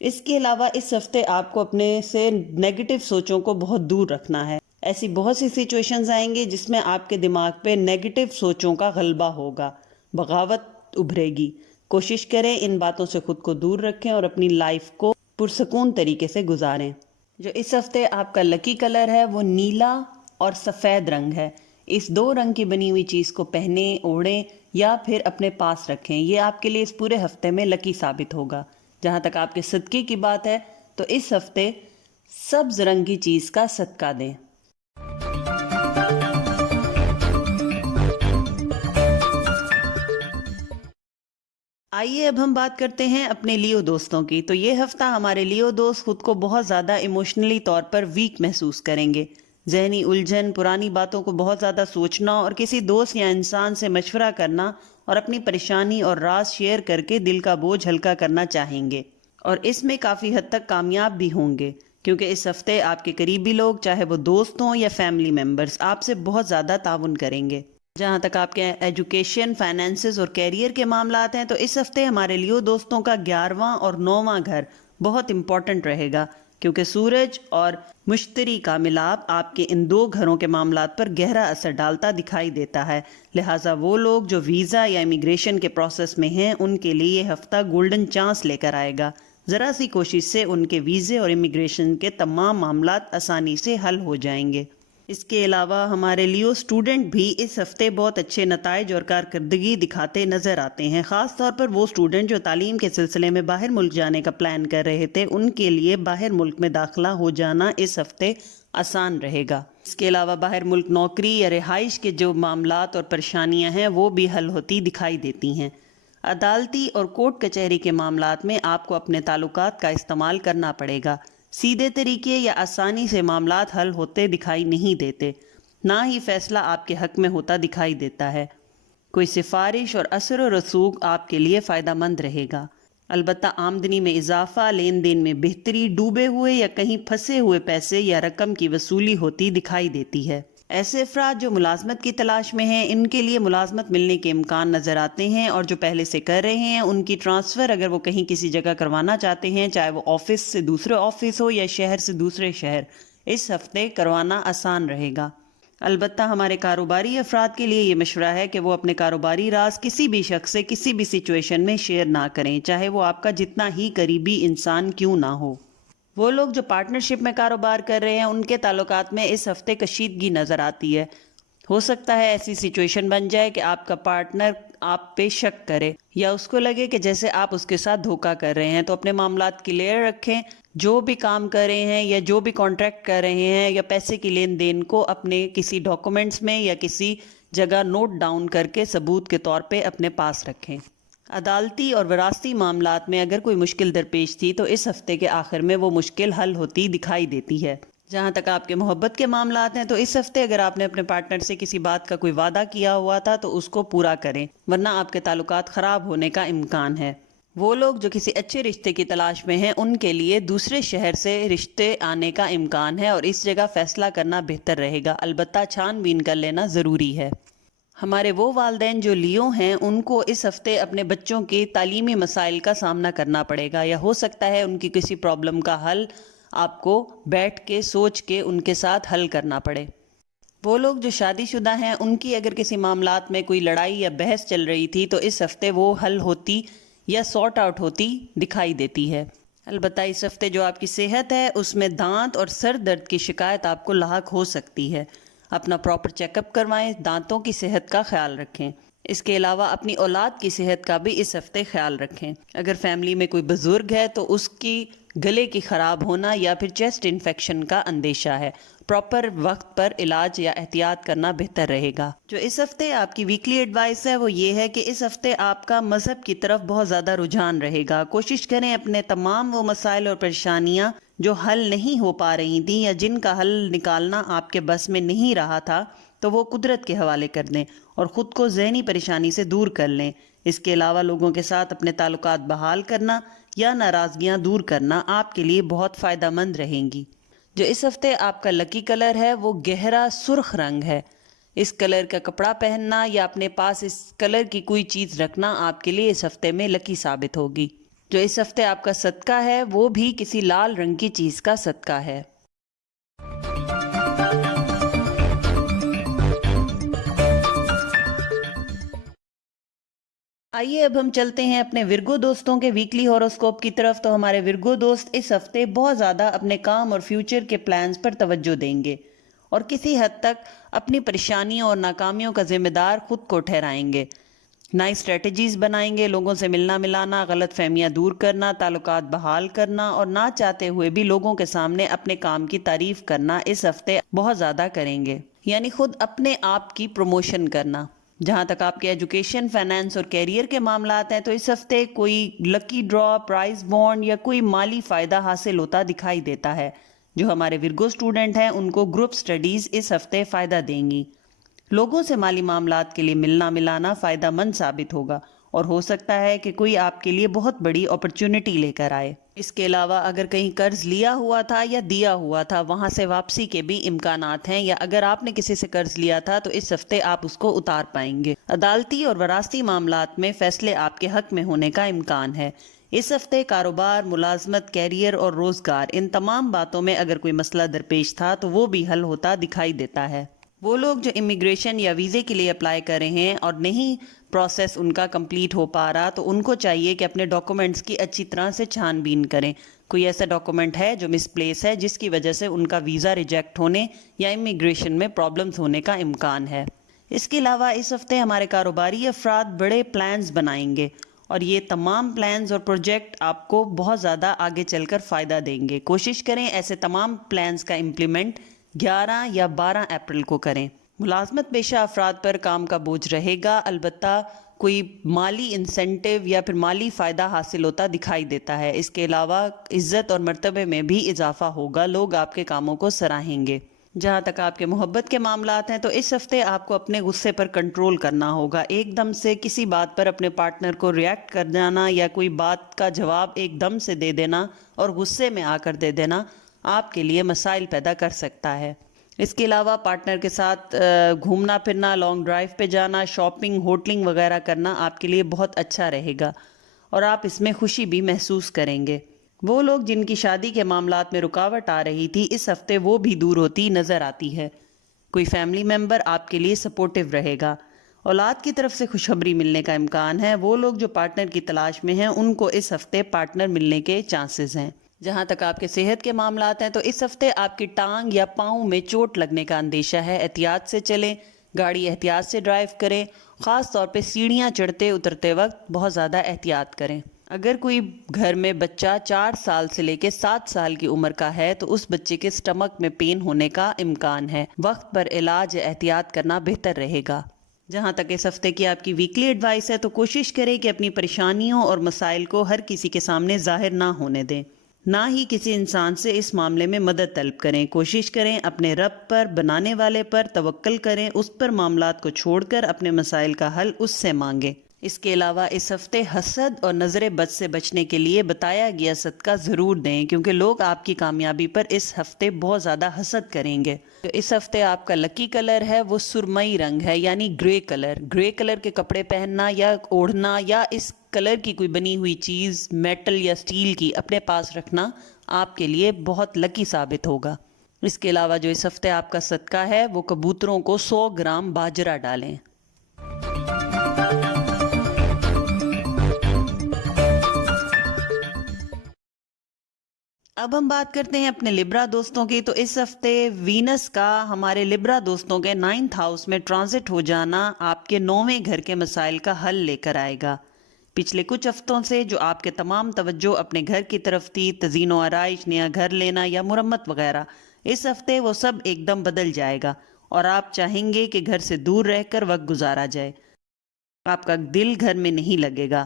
اس کے علاوہ اس ہفتے آپ کو اپنے سے نیگیٹو سوچوں کو بہت دور رکھنا ہے۔ ایسی بہت سی سچویشنز آئیں گی جس میں آپ کے دماغ پہ نیگیٹو سوچوں کا غلبہ ہوگا، بغاوت ابھرے گی۔ کوشش کریں ان باتوں سے خود کو دور رکھیں اور اپنی لائف کو پرسکون طریقے سے گزاریں۔ جو اس ہفتے آپ کا لکی کلر ہے وہ نیلا اور سفید رنگ ہے۔ اس دو رنگ کی بنی ہوئی چیز کو پہنیں، اوڑھیں یا پھر اپنے پاس رکھیں، یہ آپ کے لیے اس پورے ہفتے میں لکی ثابت ہوگا۔ جہاں تک آپ کے صدقے کی بات ہے تو اس ہفتے سبز رنگ کی چیز کا صدقہ دیں۔ آئیے اب ہم بات کرتے ہیں اپنے لیو دوستوں کی۔ تو یہ ہفتہ ہمارے لیو دوست خود کو بہت زیادہ ایموشنلی طور پر ویک محسوس کریں گے۔ ذہنی الجھن، پرانی باتوں کو بہت زیادہ سوچنا اور کسی دوست یا انسان سے مشورہ کرنا اور اپنی پریشانی اور راز شیئر کر کے دل کا بوجھ ہلکا کرنا چاہیں گے، اور اس میں کافی حد تک کامیاب بھی ہوں گے، کیونکہ اس ہفتے آپ کے قریبی لوگ، چاہے وہ دوست ہوں یا فیملی ممبرز، آپ سے بہت زیادہ تعاون کریں گے۔ جہاں تک آپ کے ایجوکیشن، فائنینسز اور کیریئر کے معاملات ہیں تو اس ہفتے ہمارے لیو دوستوں کا 11واں اور 9واں گھر بہت امپورٹنٹ رہے گا، کیونکہ سورج اور مشتری کا ملاپ آپ کے ان دو گھروں کے معاملات پر گہرا اثر ڈالتا دکھائی دیتا ہے۔ لہٰذا وہ لوگ جو ویزا یا امیگریشن کے پروسیس میں ہیں ان کے لیے یہ ہفتہ گولڈن چانس لے کر آئے گا۔ ذرا سی کوشش سے ان کے ویزے اور امیگریشن کے تمام معاملات آسانی سے حل ہو جائیں گے۔ اس کے علاوہ ہمارے لیو اسٹوڈنٹ بھی اس ہفتے بہت اچھے نتائج اور کارکردگی دکھاتے نظر آتے ہیں۔ خاص طور پر وہ اسٹوڈنٹ جو تعلیم کے سلسلے میں باہر ملک جانے کا پلان کر رہے تھے، ان کے لیے باہر ملک میں داخلہ ہو جانا اس ہفتے آسان رہے گا۔ اس کے علاوہ باہر ملک نوکری یا رہائش کے جو معاملات اور پریشانیاں ہیں وہ بھی حل ہوتی دکھائی دیتی ہیں۔ عدالتی اور کورٹ کچہری کے معاملات میں آپ کو اپنے تعلقات کا استعمال کرنا پڑے گا۔ سیدھے طریقے یا آسانی سے معاملات حل ہوتے دکھائی نہیں دیتے، نہ ہی فیصلہ آپ کے حق میں ہوتا دکھائی دیتا ہے۔ کوئی سفارش اور اثر و رسوخ آپ کے لیے فائدہ مند رہے گا۔ البتہ آمدنی میں اضافہ، لین دین میں بہتری، ڈوبے ہوئے یا کہیں پھنسے ہوئے پیسے یا رقم کی وصولی ہوتی دکھائی دیتی ہے۔ ایسے افراد جو ملازمت کی تلاش میں ہیں، ان کے لیے ملازمت ملنے کے امکان نظر آتے ہیں، اور جو پہلے سے کر رہے ہیں ان کی ٹرانسفر اگر وہ کہیں کسی جگہ کروانا چاہتے ہیں، چاہے وہ آفس سے دوسرے آفس ہو یا شہر سے دوسرے شہر، اس ہفتے کروانا آسان رہے گا۔ البتہ ہمارے کاروباری افراد کے لیے یہ مشورہ ہے کہ وہ اپنے کاروباری راز کسی بھی شخص سے کسی بھی سچویشن میں شیئر نہ کریں، چاہے وہ آپ کا جتنا ہی قریبی انسان کیوں نہ ہو۔ وہ لوگ جو پارٹنرشپ میں کاروبار کر رہے ہیں ان کے تعلقات میں اس ہفتے کشیدگی نظر آتی ہے۔ ہو سکتا ہے ایسی سچویشن بن جائے کہ آپ کا پارٹنر آپ پہ شک کرے یا اس کو لگے کہ جیسے آپ اس کے ساتھ دھوکہ کر رہے ہیں، تو اپنے معاملات کلیئر رکھیں، جو بھی کام کر رہے ہیں یا جو بھی کانٹریکٹ کر رہے ہیں یا پیسے کی لین دین کو اپنے کسی ڈاکومنٹس میں یا کسی جگہ نوٹ ڈاؤن کر کے ثبوت کے طور پہ اپنے پاس رکھیں۔ عدالتی اور وراثتی معاملات میں اگر کوئی مشکل درپیش تھی تو اس ہفتے کے آخر میں وہ مشکل حل ہوتی دکھائی دیتی ہے۔ جہاں تک آپ کے محبت کے معاملات ہیں تو اس ہفتے اگر آپ نے اپنے پارٹنر سے کسی بات کا کوئی وعدہ کیا ہوا تھا تو اس کو پورا کریں، ورنہ آپ کے تعلقات خراب ہونے کا امکان ہے۔ وہ لوگ جو کسی اچھے رشتے کی تلاش میں ہیں ان کے لیے دوسرے شہر سے رشتے آنے کا امکان ہے اور اس جگہ فیصلہ کرنا بہتر رہے گا، البتہ چھان بین کر لینا ضروری ہے۔ ہمارے وہ والدین جو لیو ہیں ان کو اس ہفتے اپنے بچوں کے تعلیمی مسائل کا سامنا کرنا پڑے گا، یا ہو سکتا ہے ان کی کسی پرابلم کا حل آپ کو بیٹھ کے سوچ کے ان کے ساتھ حل کرنا پڑے۔ وہ لوگ جو شادی شدہ ہیں ان کی اگر کسی معاملات میں کوئی لڑائی یا بحث چل رہی تھی تو اس ہفتے وہ حل ہوتی یا سارٹ آؤٹ ہوتی دکھائی دیتی ہے۔ البتہ اس ہفتے جو آپ کی صحت ہے اس میں دانت اور سر درد کی شکایت آپ کو لاحق ہو سکتی ہے۔ اپنا پراپر چیک اپ کروائیں، دانتوں کی صحت کا خیال رکھیں۔ اس کے علاوہ اپنی اولاد کی صحت کا بھی اس ہفتے خیال رکھیں۔ اگر فیملی میں کوئی بزرگ ہے تو اس کی گلے کی خراب ہونا یا پھر چیسٹ انفیکشن کا اندیشہ ہے، پراپر وقت پر علاج یا احتیاط کرنا بہتر رہے گا۔ جو اس ہفتے آپ کی ویکلی ایڈوائس ہے وہ یہ ہے کہ اس ہفتے آپ کا مذہب کی طرف بہت زیادہ رجحان رہے گا۔ کوشش کریں اپنے تمام وہ مسائل اور پریشانیاں جو حل نہیں ہو پا رہی تھیں یا جن کا حل نکالنا آپ کے بس میں نہیں رہا تھا تو وہ قدرت کے حوالے کر دیں اور خود کو ذہنی پریشانی سے دور کر لیں۔ اس کے علاوہ لوگوں کے ساتھ اپنے تعلقات بحال کرنا یا ناراضگیاں دور کرنا آپ کے لیے بہت فائدہ مند رہیں گی۔ جو اس ہفتے آپ کا لکی کلر ہے وہ گہرا سرخ رنگ ہے۔ اس کلر کا کپڑا پہننا یا اپنے پاس اس کلر کی کوئی چیز رکھنا آپ کے لیے اس ہفتے میں لکی ثابت ہوگی۔ جو اس ہفتے آپ کا صدقہ ہے وہ بھی کسی لال رنگ کی چیز کا صدقہ ہے۔ آئیے اب ہم چلتے ہیں اپنے ورگو دوستوں کے ویکلی ہوروسکوپ کی طرف۔ تو ہمارے ورگو دوست اس ہفتے بہت زیادہ اپنے کام اور فیوچر کے پلانز پر توجہ دیں گے اور کسی حد تک اپنی پریشانیوں اور ناکامیوں کا ذمہ دار خود کو ٹھہرائیں گے۔ نئی اسٹریٹجیز بنائیں گے، لوگوں سے ملنا ملانا، غلط فہمیاں دور کرنا، تعلقات بحال کرنا اور نہ چاہتے ہوئے بھی لوگوں کے سامنے اپنے کام کی تعریف کرنا اس ہفتے بہت زیادہ کریں گے، یعنی خود اپنے آپ کی پروموشن کرنا۔ جہاں تک آپ کے ایجوکیشن، فائنانس اور کیریئر کے معاملات ہیں تو اس ہفتے کوئی لکی ڈرا، پرائز بونڈ یا کوئی مالی فائدہ حاصل ہوتا دکھائی دیتا ہے۔ جو ہمارے ورگو اسٹوڈنٹ ہیں ان کو گروپ سٹڈیز اس ہفتے فائدہ دیں گی۔ لوگوں سے مالی معاملات کے لیے ملنا ملانا فائدہ مند ثابت ہوگا اور ہو سکتا ہے کہ کوئی آپ کے لیے بہت بڑی اپرچونٹی لے کر آئے۔ اس کے علاوہ اگر کہیں قرض لیا ہوا تھا یا دیا ہوا تھا وہاں سے واپسی کے بھی امکانات ہیں، یا اگر آپ نے کسی سے قرض لیا تھا تو اس ہفتے آپ اس کو اتار پائیں گے۔ عدالتی اور وراثتی معاملات میں فیصلے آپ کے حق میں ہونے کا امکان ہے۔ اس ہفتے کاروبار، ملازمت، کیریئر اور روزگار، ان تمام باتوں میں اگر کوئی مسئلہ درپیش تھا تو وہ بھی حل ہوتا دکھائی دیتا ہے۔ وہ لوگ جو امیگریشن یا ویزے کے لیے اپلائی کر رہے ہیں اور نہیں پروسیس ان کا کمپلیٹ ہو پا رہا تو ان کو چاہیے کہ اپنے ڈاکومنٹس کی اچھی طرح سے چھان بین کریں۔ کوئی ایسا ڈاکومنٹ ہے جو مس پلیس ہے جس کی وجہ سے ان کا ویزا ریجیکٹ ہونے یا امیگریشن میں پرابلمز ہونے کا امکان ہے۔ اس کے علاوہ اس ہفتے ہمارے کاروباری افراد بڑے پلانز بنائیں گے اور یہ تمام پلانز اور پروجیکٹ آپ کو بہت زیادہ آگے چل کر فائدہ دیں گے۔ کوشش کریں ایسے تمام پلانز کا امپلیمنٹ 11 یا 12 اپریل کو کریں۔ ملازمت پیشہ افراد پر کام کا بوجھ رہے گا، البتہ کوئی مالی انسینٹیو یا پھر مالی فائدہ حاصل ہوتا دکھائی دیتا ہے۔ اس کے علاوہ عزت اور مرتبے میں بھی اضافہ ہوگا، لوگ آپ کے کاموں کو سراہیں گے۔ جہاں تک آپ کے محبت کے معاملات ہیں تو اس ہفتے آپ کو اپنے غصے پر کنٹرول کرنا ہوگا۔ ایک دم سے کسی بات پر اپنے پارٹنر کو ریئیکٹ کر جانا یا کوئی بات کا جواب ایک دم سے دے دینا اور غصے میں آ کر دے دینا آپ کے لیے مسائل پیدا کر سکتا ہے۔ اس کے علاوہ پارٹنر کے ساتھ گھومنا پھرنا، لانگ ڈرائیو پہ جانا، شاپنگ، ہوٹلنگ وغیرہ کرنا آپ کے لیے بہت اچھا رہے گا اور آپ اس میں خوشی بھی محسوس کریں گے۔ وہ لوگ جن کی شادی کے معاملات میں رکاوٹ آ رہی تھی اس ہفتے وہ بھی دور ہوتی نظر آتی ہے۔ کوئی فیملی ممبر آپ کے لیے سپورٹیو رہے گا۔ اولاد کی طرف سے خوشخبری ملنے کا امکان ہے۔ وہ لوگ جو پارٹنر کی تلاش میں ہیں ان کو اس ہفتے پارٹنر ملنے کے چانسز ہیں۔ جہاں تک آپ کے صحت کے معاملات ہیں تو اس ہفتے آپ کی ٹانگ یا پاؤں میں چوٹ لگنے کا اندیشہ ہے۔ احتیاط سے چلیں، گاڑی احتیاط سے ڈرائیو کریں، خاص طور پہ سیڑھیاں چڑھتے اترتے وقت بہت زیادہ احتیاط کریں۔ اگر کوئی گھر میں بچہ 4 سال سے لے کے 7 سال کی عمر کا ہے تو اس بچے کے سٹمک میں پین ہونے کا امکان ہے۔ وقت پر علاج یا احتیاط کرنا بہتر رہے گا۔ جہاں تک اس ہفتے کی آپ کی ویکلی ایڈوائس ہے تو کوشش کریں کہ اپنی پریشانیوں اور مسائل کو ہر کسی کے سامنے ظاہر نہ ہونے دیں، نہ ہی کسی انسان سے اس معاملے میں مدد طلب کریں۔ کوشش کریں اپنے رب پر، بنانے والے پر توکل کریں، اس پر معاملات کو چھوڑ کر اپنے مسائل کا حل اس سے مانگیں۔ اس کے علاوہ اس ہفتے حسد اور نظر بد سے بچنے کے لیے بتایا گیا صدقہ ضرور دیں، کیونکہ لوگ آپ کی کامیابی پر اس ہفتے بہت زیادہ حسد کریں گے۔ اس ہفتے آپ کا لکی کلر ہے وہ سرمئی رنگ ہے، یعنی گرے کلر۔ گرے کلر کے کپڑے پہننا یا اوڑھنا یا اس کلر کی کوئی بنی ہوئی چیز میٹل یا سٹیل کی اپنے پاس رکھنا آپ کے لیے بہت لکی ثابت ہوگا۔ اس کے علاوہ جو اس ہفتے آپ کا صدقہ ہے وہ کبوتروں کو 100 گرام باجرہ ڈالیں۔ اب ہم بات کرتے ہیں اپنے لبرا دوستوں کی۔ تو اس ہفتے وینس کا ہمارے لبرا دوستوں کے 9th ہاؤس میں ٹرانزٹ ہو جانا آپ کے 9ویں گھر کے مسائل کا حل لے کر آئے گا۔ پچھلے کچھ ہفتوں سے جو آپ کے تمام توجہ اپنے گھر کی طرف تھی، تزئین و آرائش، نیا گھر لینا یا مرمت وغیرہ، اس ہفتے وہ سب ایک دم بدل جائے گا اور آپ چاہیں گے کہ گھر سے دور رہ کر وقت گزارا جائے۔ آپ کا دل گھر میں نہیں لگے گا۔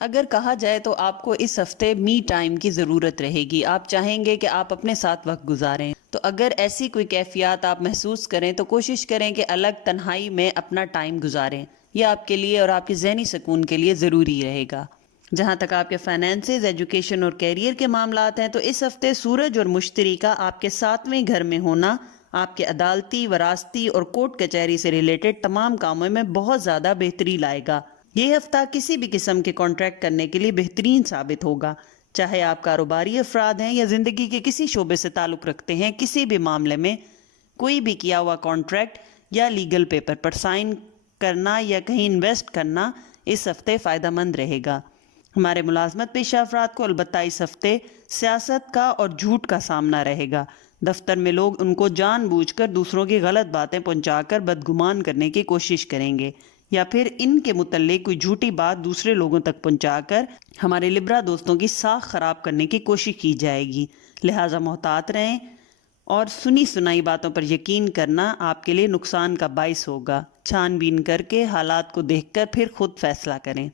اگر کہا جائے تو آپ کو اس ہفتے می ٹائم کی ضرورت رہے گی۔ آپ چاہیں گے کہ آپ اپنے ساتھ وقت گزاریں۔ تو اگر ایسی کوئی کیفیات آپ محسوس کریں تو کوشش کریں کہ الگ تنہائی میں اپنا ٹائم گزاریں۔ یہ آپ کے لیے اور آپ کے ذہنی سکون کے لیے ضروری رہے گا۔ جہاں تک آپ کے فائنینسز، ایجوکیشن اور کیریئر کے معاملات ہیں تو اس ہفتے سورج اور مشتری کا آپ کے 7ویں گھر میں ہونا آپ کے عدالتی، وراثتی اور کورٹ کچہری سے ریلیٹڈ تمام کاموں میں بہت زیادہ بہتری لائے گا۔ یہ ہفتہ کسی بھی قسم کے کانٹریکٹ کرنے کے لیے بہترین ثابت ہوگا، چاہے آپ کاروباری افراد ہیں یا زندگی کے کسی شعبے سے تعلق رکھتے ہیں۔ کسی بھی معاملے میں کوئی بھی کیا ہوا کانٹریکٹ یا لیگل پیپر پر سائن کرنا یا کہیں انویسٹ کرنا اس ہفتے فائدہ مند رہے گا۔ ہمارے ملازمت پیشہ افراد کو البتہ اس ہفتے سیاست کا اور جھوٹ کا سامنا رہے گا۔ دفتر میں لوگ ان کو جان بوجھ کر دوسروں کی غلط باتیں پہنچا کر بدگمان کرنے کی کوشش کریں گے، یا پھر ان کے متعلق کوئی جھوٹی بات دوسرے لوگوں تک پہنچا کر ہمارے لبرا دوستوں کی ساکھ خراب کرنے کی کوشش کی جائے گی۔ لہٰذا محتاط رہیں اور سنی سنائی باتوں پر یقین کرنا آپ کے لیے نقصان کا باعث ہوگا۔ چھان بین کر کے حالات کو دیکھ کر پھر خود فیصلہ کریں۔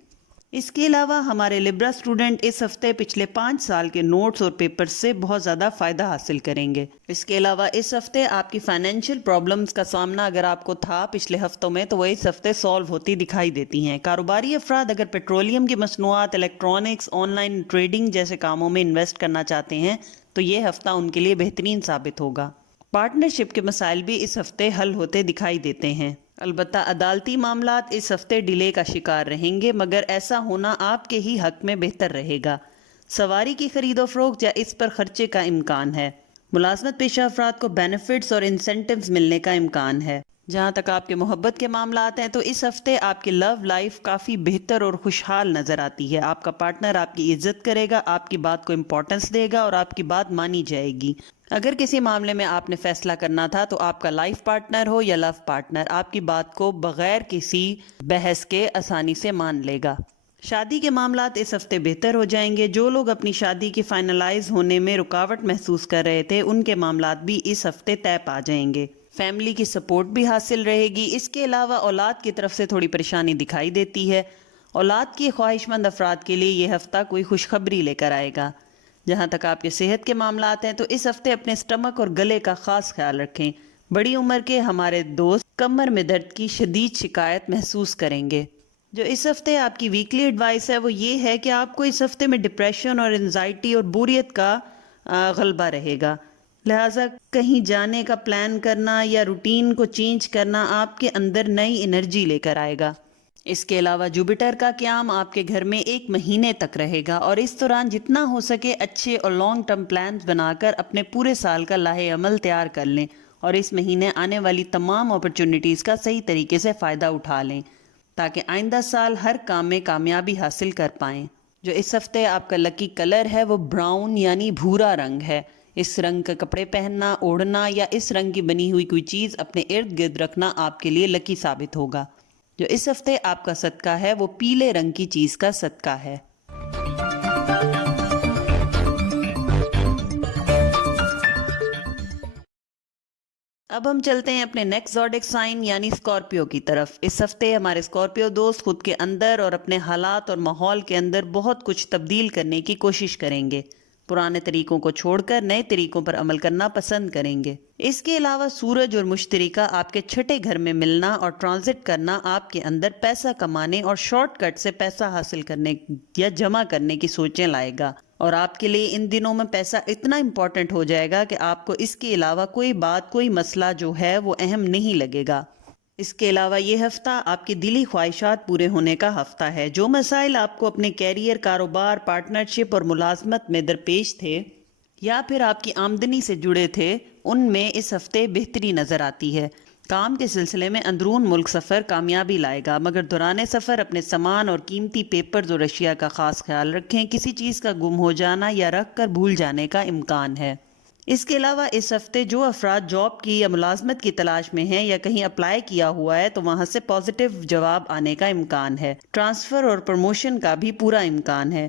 اس کے علاوہ ہمارے لبرا اسٹوڈنٹ اس ہفتے پچھلے 5 سال کے نوٹس اور پیپرز سے بہت زیادہ فائدہ حاصل کریں گے۔ اس کے علاوہ اس ہفتے آپ کی فائنینشیل پرابلمز کا سامنا اگر آپ کو تھا پچھلے ہفتوں میں تو وہ اس ہفتے سالو ہوتی دکھائی دیتی ہیں۔ کاروباری افراد اگر پیٹرولیم کی مصنوعات، الیکٹرانکس، آن لائن ٹریڈنگ جیسے کاموں میں انویسٹ کرنا چاہتے ہیں تو یہ ہفتہ ان کے لیے بہترین ثابت ہوگا۔ پارٹنرشپ کے مسائل بھی اس ہفتے حل ہوتے دکھائی دیتے ہیں۔ البتہ عدالتی معاملات اس ہفتے ڈیلے کا شکار رہیں گے، مگر ایسا ہونا آپ کے ہی حق میں بہتر رہے گا۔ سواری کی خرید و فروخت یا اس پر خرچے کا امکان ہے۔ ملازمت پیشہ افراد کو بینیفٹس اور انسینٹیوز ملنے کا امکان ہے۔ جہاں تک آپ کے محبت کے معاملات ہیں تو اس ہفتے آپ کی لو لائف کافی بہتر اور خوشحال نظر آتی ہے۔ آپ کا پارٹنر آپ کی عزت کرے گا، آپ کی بات کو امپورٹنس دے گا اور آپ کی بات مانی جائے گی۔ اگر کسی معاملے میں آپ نے فیصلہ کرنا تھا تو آپ کا لائف پارٹنر ہو یا لو پارٹنر آپ کی بات کو بغیر کسی بحث کے آسانی سے مان لے گا۔ شادی کے معاملات اس ہفتے بہتر ہو جائیں گے۔ جو لوگ اپنی شادی کی فائنلائز ہونے میں رکاوٹ محسوس کر رہے تھے ان کے معاملات بھی اس ہفتے طے پا جائیں گے۔ فیملی کی سپورٹ بھی حاصل رہے گی۔ اس کے علاوہ اولاد کی طرف سے تھوڑی پریشانی دکھائی دیتی ہے۔ اولاد کی خواہش مند افراد کے لیے یہ ہفتہ کوئی خوشخبری لے کر آئے گا۔ جہاں تک آپ کے صحت کے معاملات ہیں تو اس ہفتے اپنے سٹمک اور گلے کا خاص خیال رکھیں۔ بڑی عمر کے ہمارے دوست کمر میں درد کی شدید شکایت محسوس کریں گے۔ جو اس ہفتے آپ کی ویکلی ایڈوائس ہے وہ یہ ہے کہ آپ کو اس ہفتے میں ڈپریشن اور انزائٹی اور بوریت کا غلبہ رہے گا، لہٰذا کہیں جانے کا پلان کرنا یا روٹین کو چینج کرنا آپ کے اندر نئی انرجی لے کر آئے گا۔ اس کے علاوہ جوپیٹر کا قیام آپ کے گھر میں 1 مہینے تک رہے گا اور اس دوران جتنا ہو سکے اچھے اور لانگ ٹرم پلانز بنا کر اپنے پورے سال کا لاہے عمل تیار کر لیں اور اس مہینے آنے والی تمام اپرچونٹیز کا صحیح طریقے سے فائدہ اٹھا لیں تاکہ آئندہ سال ہر کام میں کامیابی حاصل کر پائیں۔ جو اس ہفتے آپ کا لکی کلر ہے وہ براؤن یعنی بھورا رنگ ہے۔ اس رنگ کے کپڑے پہننا، اوڑھنا یا اس رنگ کی بنی ہوئی کوئی چیز اپنے ارد گرد رکھنا آپ کے لیے لکی ثابت ہوگا۔ جو اس ہفتے آپ کا صدقہ ہے وہ پیلے رنگ کی چیز کا صدقہ ہے۔ اب ہم چلتے ہیں اپنے نیکسٹ زوڈک سائن یعنی اسکارپیو کی طرف۔ اس ہفتے ہمارے اسکارپیو دوست خود کے اندر اور اپنے حالات اور ماحول کے اندر بہت کچھ تبدیل کرنے کی کوشش کریں گے۔ پرانے طریقوں کو چھوڑ کر نئے طریقوں پر عمل کرنا پسند کریں گے۔ اس کے علاوہ سورج اور مشتری کا آپ کے چھٹے گھر میں ملنا اور ٹرانزٹ کرنا آپ کے اندر پیسہ کمانے اور شارٹ کٹ سے پیسہ حاصل کرنے یا جمع کرنے کی سوچیں لائے گا، اور آپ کے لیے ان دنوں میں پیسہ اتنا امپورٹنٹ ہو جائے گا کہ آپ کو اس کے علاوہ کوئی بات کوئی مسئلہ جو ہے وہ اہم نہیں لگے گا۔ اس کے علاوہ یہ ہفتہ آپ کی دلی خواہشات پورے ہونے کا ہفتہ ہے۔ جو مسائل آپ کو اپنے کیریئر، کاروبار، پارٹنرشپ اور ملازمت میں درپیش تھے یا پھر آپ کی آمدنی سے جڑے تھے، ان میں اس ہفتے بہتری نظر آتی ہے۔ کام کے سلسلے میں اندرون ملک سفر کامیابی لائے گا، مگر دوران سفر اپنے سامان اور قیمتی پیپرز اور اشیاء کا خاص خیال رکھیں۔ کسی چیز کا گم ہو جانا یا رکھ کر بھول جانے کا امکان ہے۔ اس کے علاوہ اس ہفتے جو افراد جاب کی یا ملازمت کی تلاش میں ہیں یا کہیں اپلائی کیا ہوا ہے تو وہاں سے پازیٹیو جواب آنے کا امکان ہے۔ ٹرانسفر اور پروموشن کا بھی پورا امکان ہے۔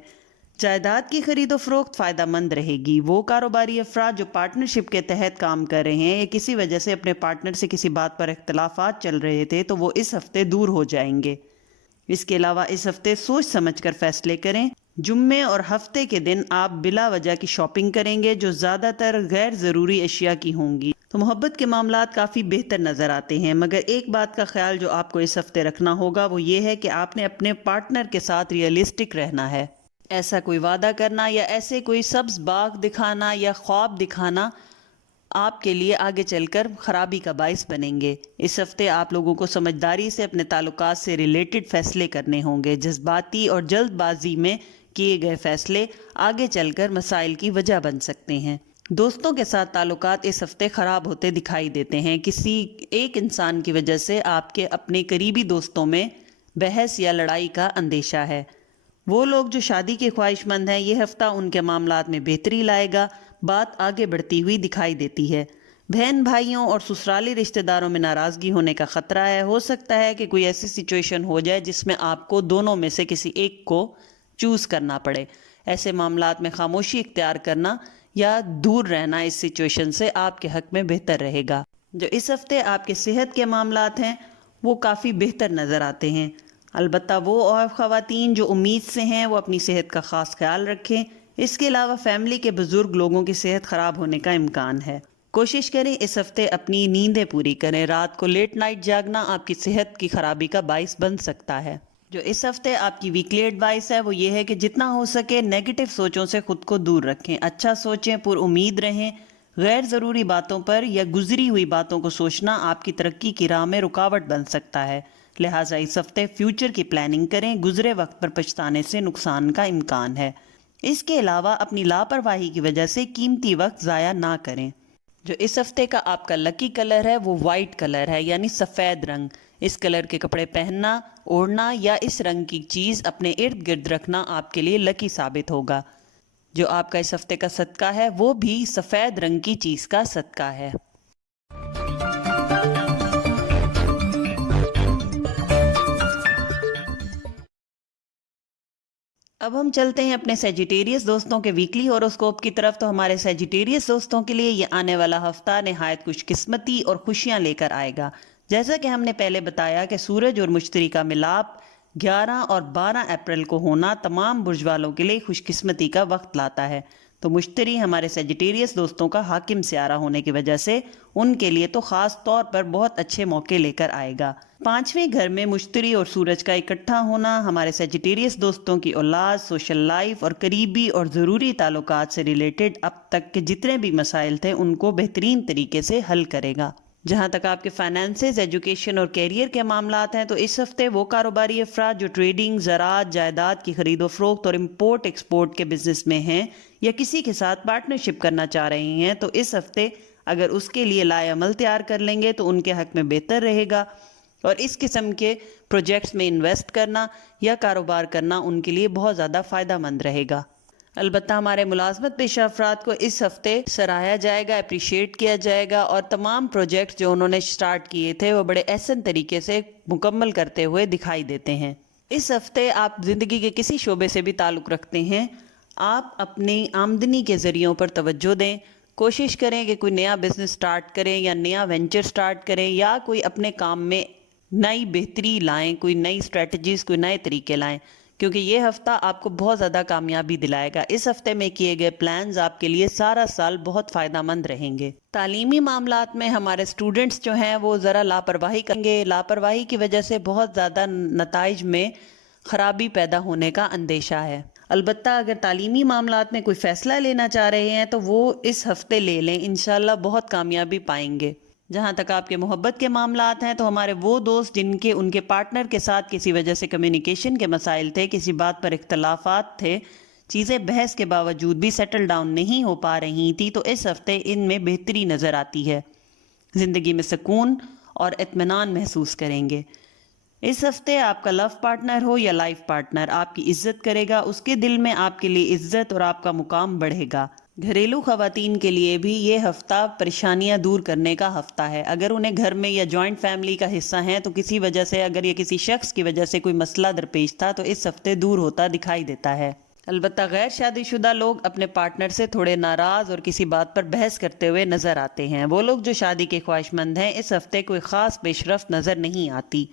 جائیداد کی خرید و فروخت فائدہ مند رہے گی۔ وہ کاروباری افراد جو پارٹنرشپ کے تحت کام کر رہے ہیں یا کسی وجہ سے اپنے پارٹنر سے کسی بات پر اختلافات چل رہے تھے تو وہ اس ہفتے دور ہو جائیں گے۔ اس کے علاوہ اس ہفتے سوچ سمجھ کر فیصلے کریں۔ جمعے اور ہفتے کے دن آپ بلا وجہ کی شاپنگ کریں گے جو زیادہ تر غیر ضروری اشیاء کی ہوں گی۔ تو محبت کے معاملات کافی بہتر نظر آتے ہیں، مگر ایک بات کا خیال جو آپ کو اس ہفتے رکھنا ہوگا وہ یہ ہے کہ آپ نے اپنے پارٹنر کے ساتھ ریئلسٹک رہنا ہے۔ ایسا کوئی وعدہ کرنا یا ایسے کوئی سبز باغ دکھانا یا خواب دکھانا آپ کے لیے آگے چل کر خرابی کا باعث بنیں گے۔ اس ہفتے آپ لوگوں کو سمجھداری سے اپنے تعلقات سے ریلیٹڈ فیصلے کرنے ہوں گے۔ جذباتی اور جلد بازی میں کیے گئے فیصلے آگے چل کر مسائل کی وجہ بن سکتے ہیں۔ دوستوں کے ساتھ تعلقات اس ہفتے خراب ہوتے دکھائی دیتے ہیں۔ کسی ایک انسان کی وجہ سے آپ کے اپنے قریبی دوستوں میں بحث یا لڑائی کا اندیشہ ہے۔ وہ لوگ جو شادی کے خواہش مند ہیں، یہ ہفتہ ان کے معاملات میں بہتری لائے گا۔ بات آگے بڑھتی ہوئی دکھائی دیتی ہے۔ بہن بھائیوں اور سسرالی رشتہ داروں میں ناراضگی ہونے کا خطرہ ہے۔ ہو سکتا ہے کہ کوئی ایسی سچویشن ہو جائے جس میں آپ کو دونوں میں سے کسی ایک کو چوز کرنا پڑے۔ ایسے معاملات میں خاموشی اختیار کرنا یا دور رہنا اس سچویشن سے آپ کے حق میں بہتر رہے گا۔ جو اس ہفتے آپ کے صحت کے معاملات ہیں وہ کافی بہتر نظر آتے ہیں۔ البتہ وہ اور خواتین جو امید سے ہیں وہ اپنی صحت کا خاص خیال رکھیں۔ اس کے علاوہ فیملی کے بزرگ لوگوں کی صحت خراب ہونے کا امکان ہے۔ کوشش کریں اس ہفتے اپنی نیندیں پوری کریں۔ رات کو لیٹ نائٹ جاگنا آپ کی صحت کی خرابی کا باعث بن سکتا ہے۔ جو اس ہفتے آپ کی ویکلی ایڈوائس ہے وہ یہ ہے کہ جتنا ہو سکے نیگیٹو سوچوں سے خود کو دور رکھیں۔ اچھا سوچیں، پر امید رہیں۔ غیر ضروری باتوں پر یا گزری ہوئی باتوں کو سوچنا آپ کی ترقی کی راہ میں رکاوٹ بن سکتا ہے۔ لہٰذا اس ہفتے فیوچر کی پلاننگ کریں۔ گزرے وقت پر پچھتانے سے نقصان کا امکان ہے۔ اس کے علاوہ اپنی لاپرواہی کی وجہ سے قیمتی وقت ضائع نہ کریں۔ جو اس ہفتے کا آپ کا لکی کلر ہے وہ وائٹ کلر ہے یعنی سفید رنگ۔ اس کلر کے کپڑے پہننا، اوڑھنا یا اس رنگ کی چیز اپنے ارد گرد رکھنا آپ کے لیے لکی ثابت ہوگا۔ جو آپ کا اس ہفتے کا صدقہ ہے وہ بھی سفید رنگ کی چیز کا صدقہ ہے۔ اب ہم چلتے ہیں اپنے سیجیٹیریس دوستوں کے ویکلی ہوروسکوپ کی طرف۔ تو ہمارے سیجیٹیریس دوستوں کے لیے یہ آنے والا ہفتہ نہایت خوش قسمتی اور خوشیاں لے کر آئے گا۔ جیسا کہ ہم نے پہلے بتایا کہ سورج اور مشتری کا ملاپ 11 اور 12 اپریل کو ہونا تمام برج والوں کے لیے خوش قسمتی کا وقت لاتا ہے۔ تو مشتری ہمارے سیجیٹیریس دوستوں کا حاکم سیارہ ہونے کی وجہ سے ان کے لیے تو خاص طور پر بہت اچھے موقع لے کر آئے گا۔ 5ویں گھر میں مشتری اور سورج کا اکٹھا ہونا ہمارے سیجیٹیریس دوستوں کی اولاد، سوشل لائف اور قریبی اور ضروری تعلقات سے ریلیٹڈ اب تک کے جتنے بھی مسائل تھے ان کو بہترین طریقے سے حل کرے گا۔ جہاں تک آپ کے فائنانسز، ایجوکیشن اور کیریئر کے معاملات ہیں تو اس ہفتے وہ کاروباری افراد جو ٹریڈنگ، زراعت، جائیداد کی خرید و فروخت اور امپورٹ ایکسپورٹ کے بزنس میں ہیں یا کسی کے ساتھ پارٹنرشپ کرنا چاہ رہے ہیں تو اس ہفتے اگر اس کے لیے لائے عمل تیار کر لیں گے تو ان کے حق میں بہتر رہے گا، اور اس قسم کے پروجیکٹس میں انویسٹ کرنا یا کاروبار کرنا ان کے لیے بہت زیادہ فائدہ مند رہے گا۔ البتہ ہمارے ملازمت پیشہ افراد کو اس ہفتے سراہا جائے گا، اپریشیٹ کیا جائے گا، اور تمام پروجیکٹس جو انہوں نے سٹارٹ کیے تھے وہ بڑے احسن طریقے سے مکمل کرتے ہوئے دکھائی دیتے ہیں۔ اس ہفتے آپ زندگی کے کسی شعبے سے بھی تعلق رکھتے ہیں، آپ اپنی آمدنی کے ذریعوں پر توجہ دیں۔ کوشش کریں کہ کوئی نیا بزنس سٹارٹ کریں یا نیا وینچر سٹارٹ کریں یا کوئی اپنے کام میں نئی بہتری لائیں، کوئی نئی اسٹریٹجیز، کوئی نئے طریقے لائیں، کیونکہ یہ ہفتہ آپ کو بہت زیادہ کامیابی دلائے گا۔ اس ہفتے میں کیے گئے پلانز آپ کے لیے سارا سال بہت فائدہ مند رہیں گے۔ تعلیمی معاملات میں ہمارے اسٹوڈنٹس جو ہیں وہ ذرا لاپرواہی کریں گے۔ لاپرواہی کی وجہ سے بہت زیادہ نتائج میں خرابی پیدا ہونے کا اندیشہ ہے۔ البتہ اگر تعلیمی معاملات میں کوئی فیصلہ لینا چاہ رہے ہیں تو وہ اس ہفتے لے لیں، انشاءاللہ بہت کامیابی پائیں گے۔ جہاں تک آپ کے محبت کے معاملات ہیں تو ہمارے وہ دوست جن کے ان کے پارٹنر کے ساتھ کسی وجہ سے کمیونیکیشن کے مسائل تھے، کسی بات پر اختلافات تھے، چیزیں بحث کے باوجود بھی سیٹل ڈاؤن نہیں ہو پا رہی تھی، تو اس ہفتے ان میں بہتری نظر آتی ہے۔ زندگی میں سکون اور اطمینان محسوس کریں گے۔ اس ہفتے آپ کا لو پارٹنر ہو یا لائف پارٹنر آپ کی عزت کرے گا، اس کے دل میں آپ کے لیے عزت اور آپ کا مقام بڑھے گا۔ گھریلو خواتین کے لیے بھی یہ ہفتہ پریشانیاں دور کرنے کا ہفتہ ہے۔ اگر انہیں گھر میں یا جوائنٹ فیملی کا حصہ ہیں تو کسی وجہ سے، اگر یہ کسی شخص کی وجہ سے کوئی مسئلہ درپیش تھا تو اس ہفتے دور ہوتا دکھائی دیتا ہے۔ البتہ غیر شادی شدہ لوگ اپنے پارٹنر سے تھوڑے ناراض اور کسی بات پر بحث کرتے ہوئے نظر آتے ہیں۔ وہ لوگ جو شادی کے خواہش مند ہیں، اس ہفتے کوئی خاص پیش رفت نظر نہیں آتی۔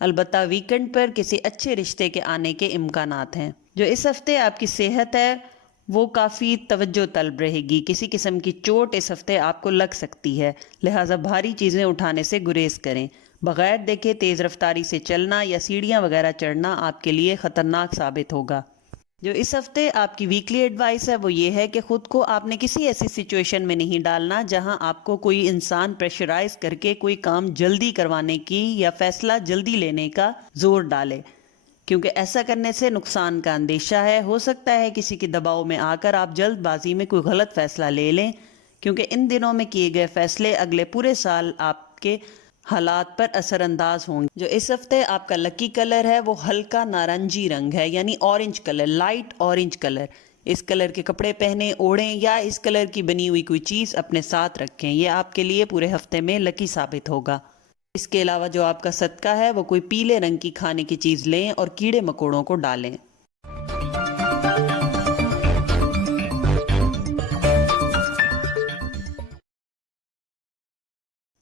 البتہ ویکنڈ پر کسی اچھے رشتے کے آنے کے امکانات ہیں۔ جو اس ہفتے آپ کی صحت ہے وہ کافی توجہ طلب رہے گی۔ کسی قسم کی چوٹ اس ہفتے آپ کو لگ سکتی ہے، لہٰذا بھاری چیزیں اٹھانے سے گریز کریں۔ بغیر دیکھے تیز رفتاری سے چلنا یا سیڑھیاں وغیرہ چڑھنا آپ کے لیے خطرناک ثابت ہوگا۔ جو اس ہفتے آپ کی ویکلی ایڈوائس ہے وہ یہ ہے کہ خود کو آپ نے کسی ایسی سچویشن میں نہیں ڈالنا جہاں آپ کو کوئی انسان پریشرائز کر کے کوئی کام جلدی کروانے کی یا فیصلہ جلدی لینے کا زور ڈالے، کیونکہ ایسا کرنے سے نقصان کا اندیشہ ہے۔ ہو سکتا ہے کسی کے دباؤ میں آ کر آپ جلد بازی میں کوئی غلط فیصلہ لے لیں، کیونکہ ان دنوں میں کیے گئے فیصلے اگلے پورے سال آپ کے حالات پر اثر انداز ہوں گے۔ جو اس ہفتے آپ کا لکی کلر ہے وہ ہلکا نارنجی رنگ ہے، یعنی orange colour, light orange colour. اس کلر کے کپڑے پہنیں، اوڑھیں یا اس کلر کی بنی ہوئی کوئی چیز اپنے ساتھ رکھیں، یہ آپ کے لیے پورے ہفتے میں لکی ثابت ہوگا۔ اس کے علاوہ جو آپ کا صدقہ ہے وہ کوئی پیلے رنگ کی کھانے کی چیز لیں اور کیڑے مکوڑوں کو ڈالیں۔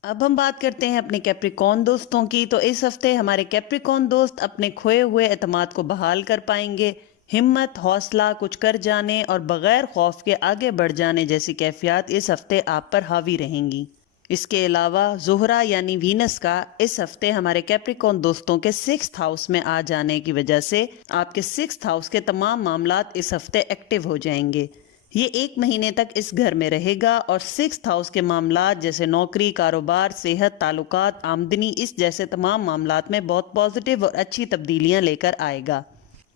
اب ہم بات کرتے ہیں اپنے کیپریکون دوستوں کی۔ تو اس ہفتے ہمارے کیپریکون دوست اپنے کھوئے ہوئے اعتماد کو بحال کر پائیں گے۔ ہمت، حوصلہ، کچھ کر جانے اور بغیر خوف کے آگے بڑھ جانے جیسی کیفیات اس ہفتے آپ پر حاوی رہیں گی۔ اس کے علاوہ زہرہ یعنی وینس کا اس ہفتے ہمارے کیپریکون دوستوں کے 6th ہاؤس میں آ جانے کی وجہ سے آپ کے 6th ہاؤس کے تمام معاملات اس ہفتے ایکٹیو ہو جائیں گے۔ یہ 1 مہینے تک اس گھر میں رہے گا اور 6th ہاؤس کے معاملات جیسے نوکری، کاروبار، صحت، تعلقات، آمدنی، اس جیسے تمام معاملات میں بہت پازیٹیو اور اچھی تبدیلیاں لے کر آئے گا۔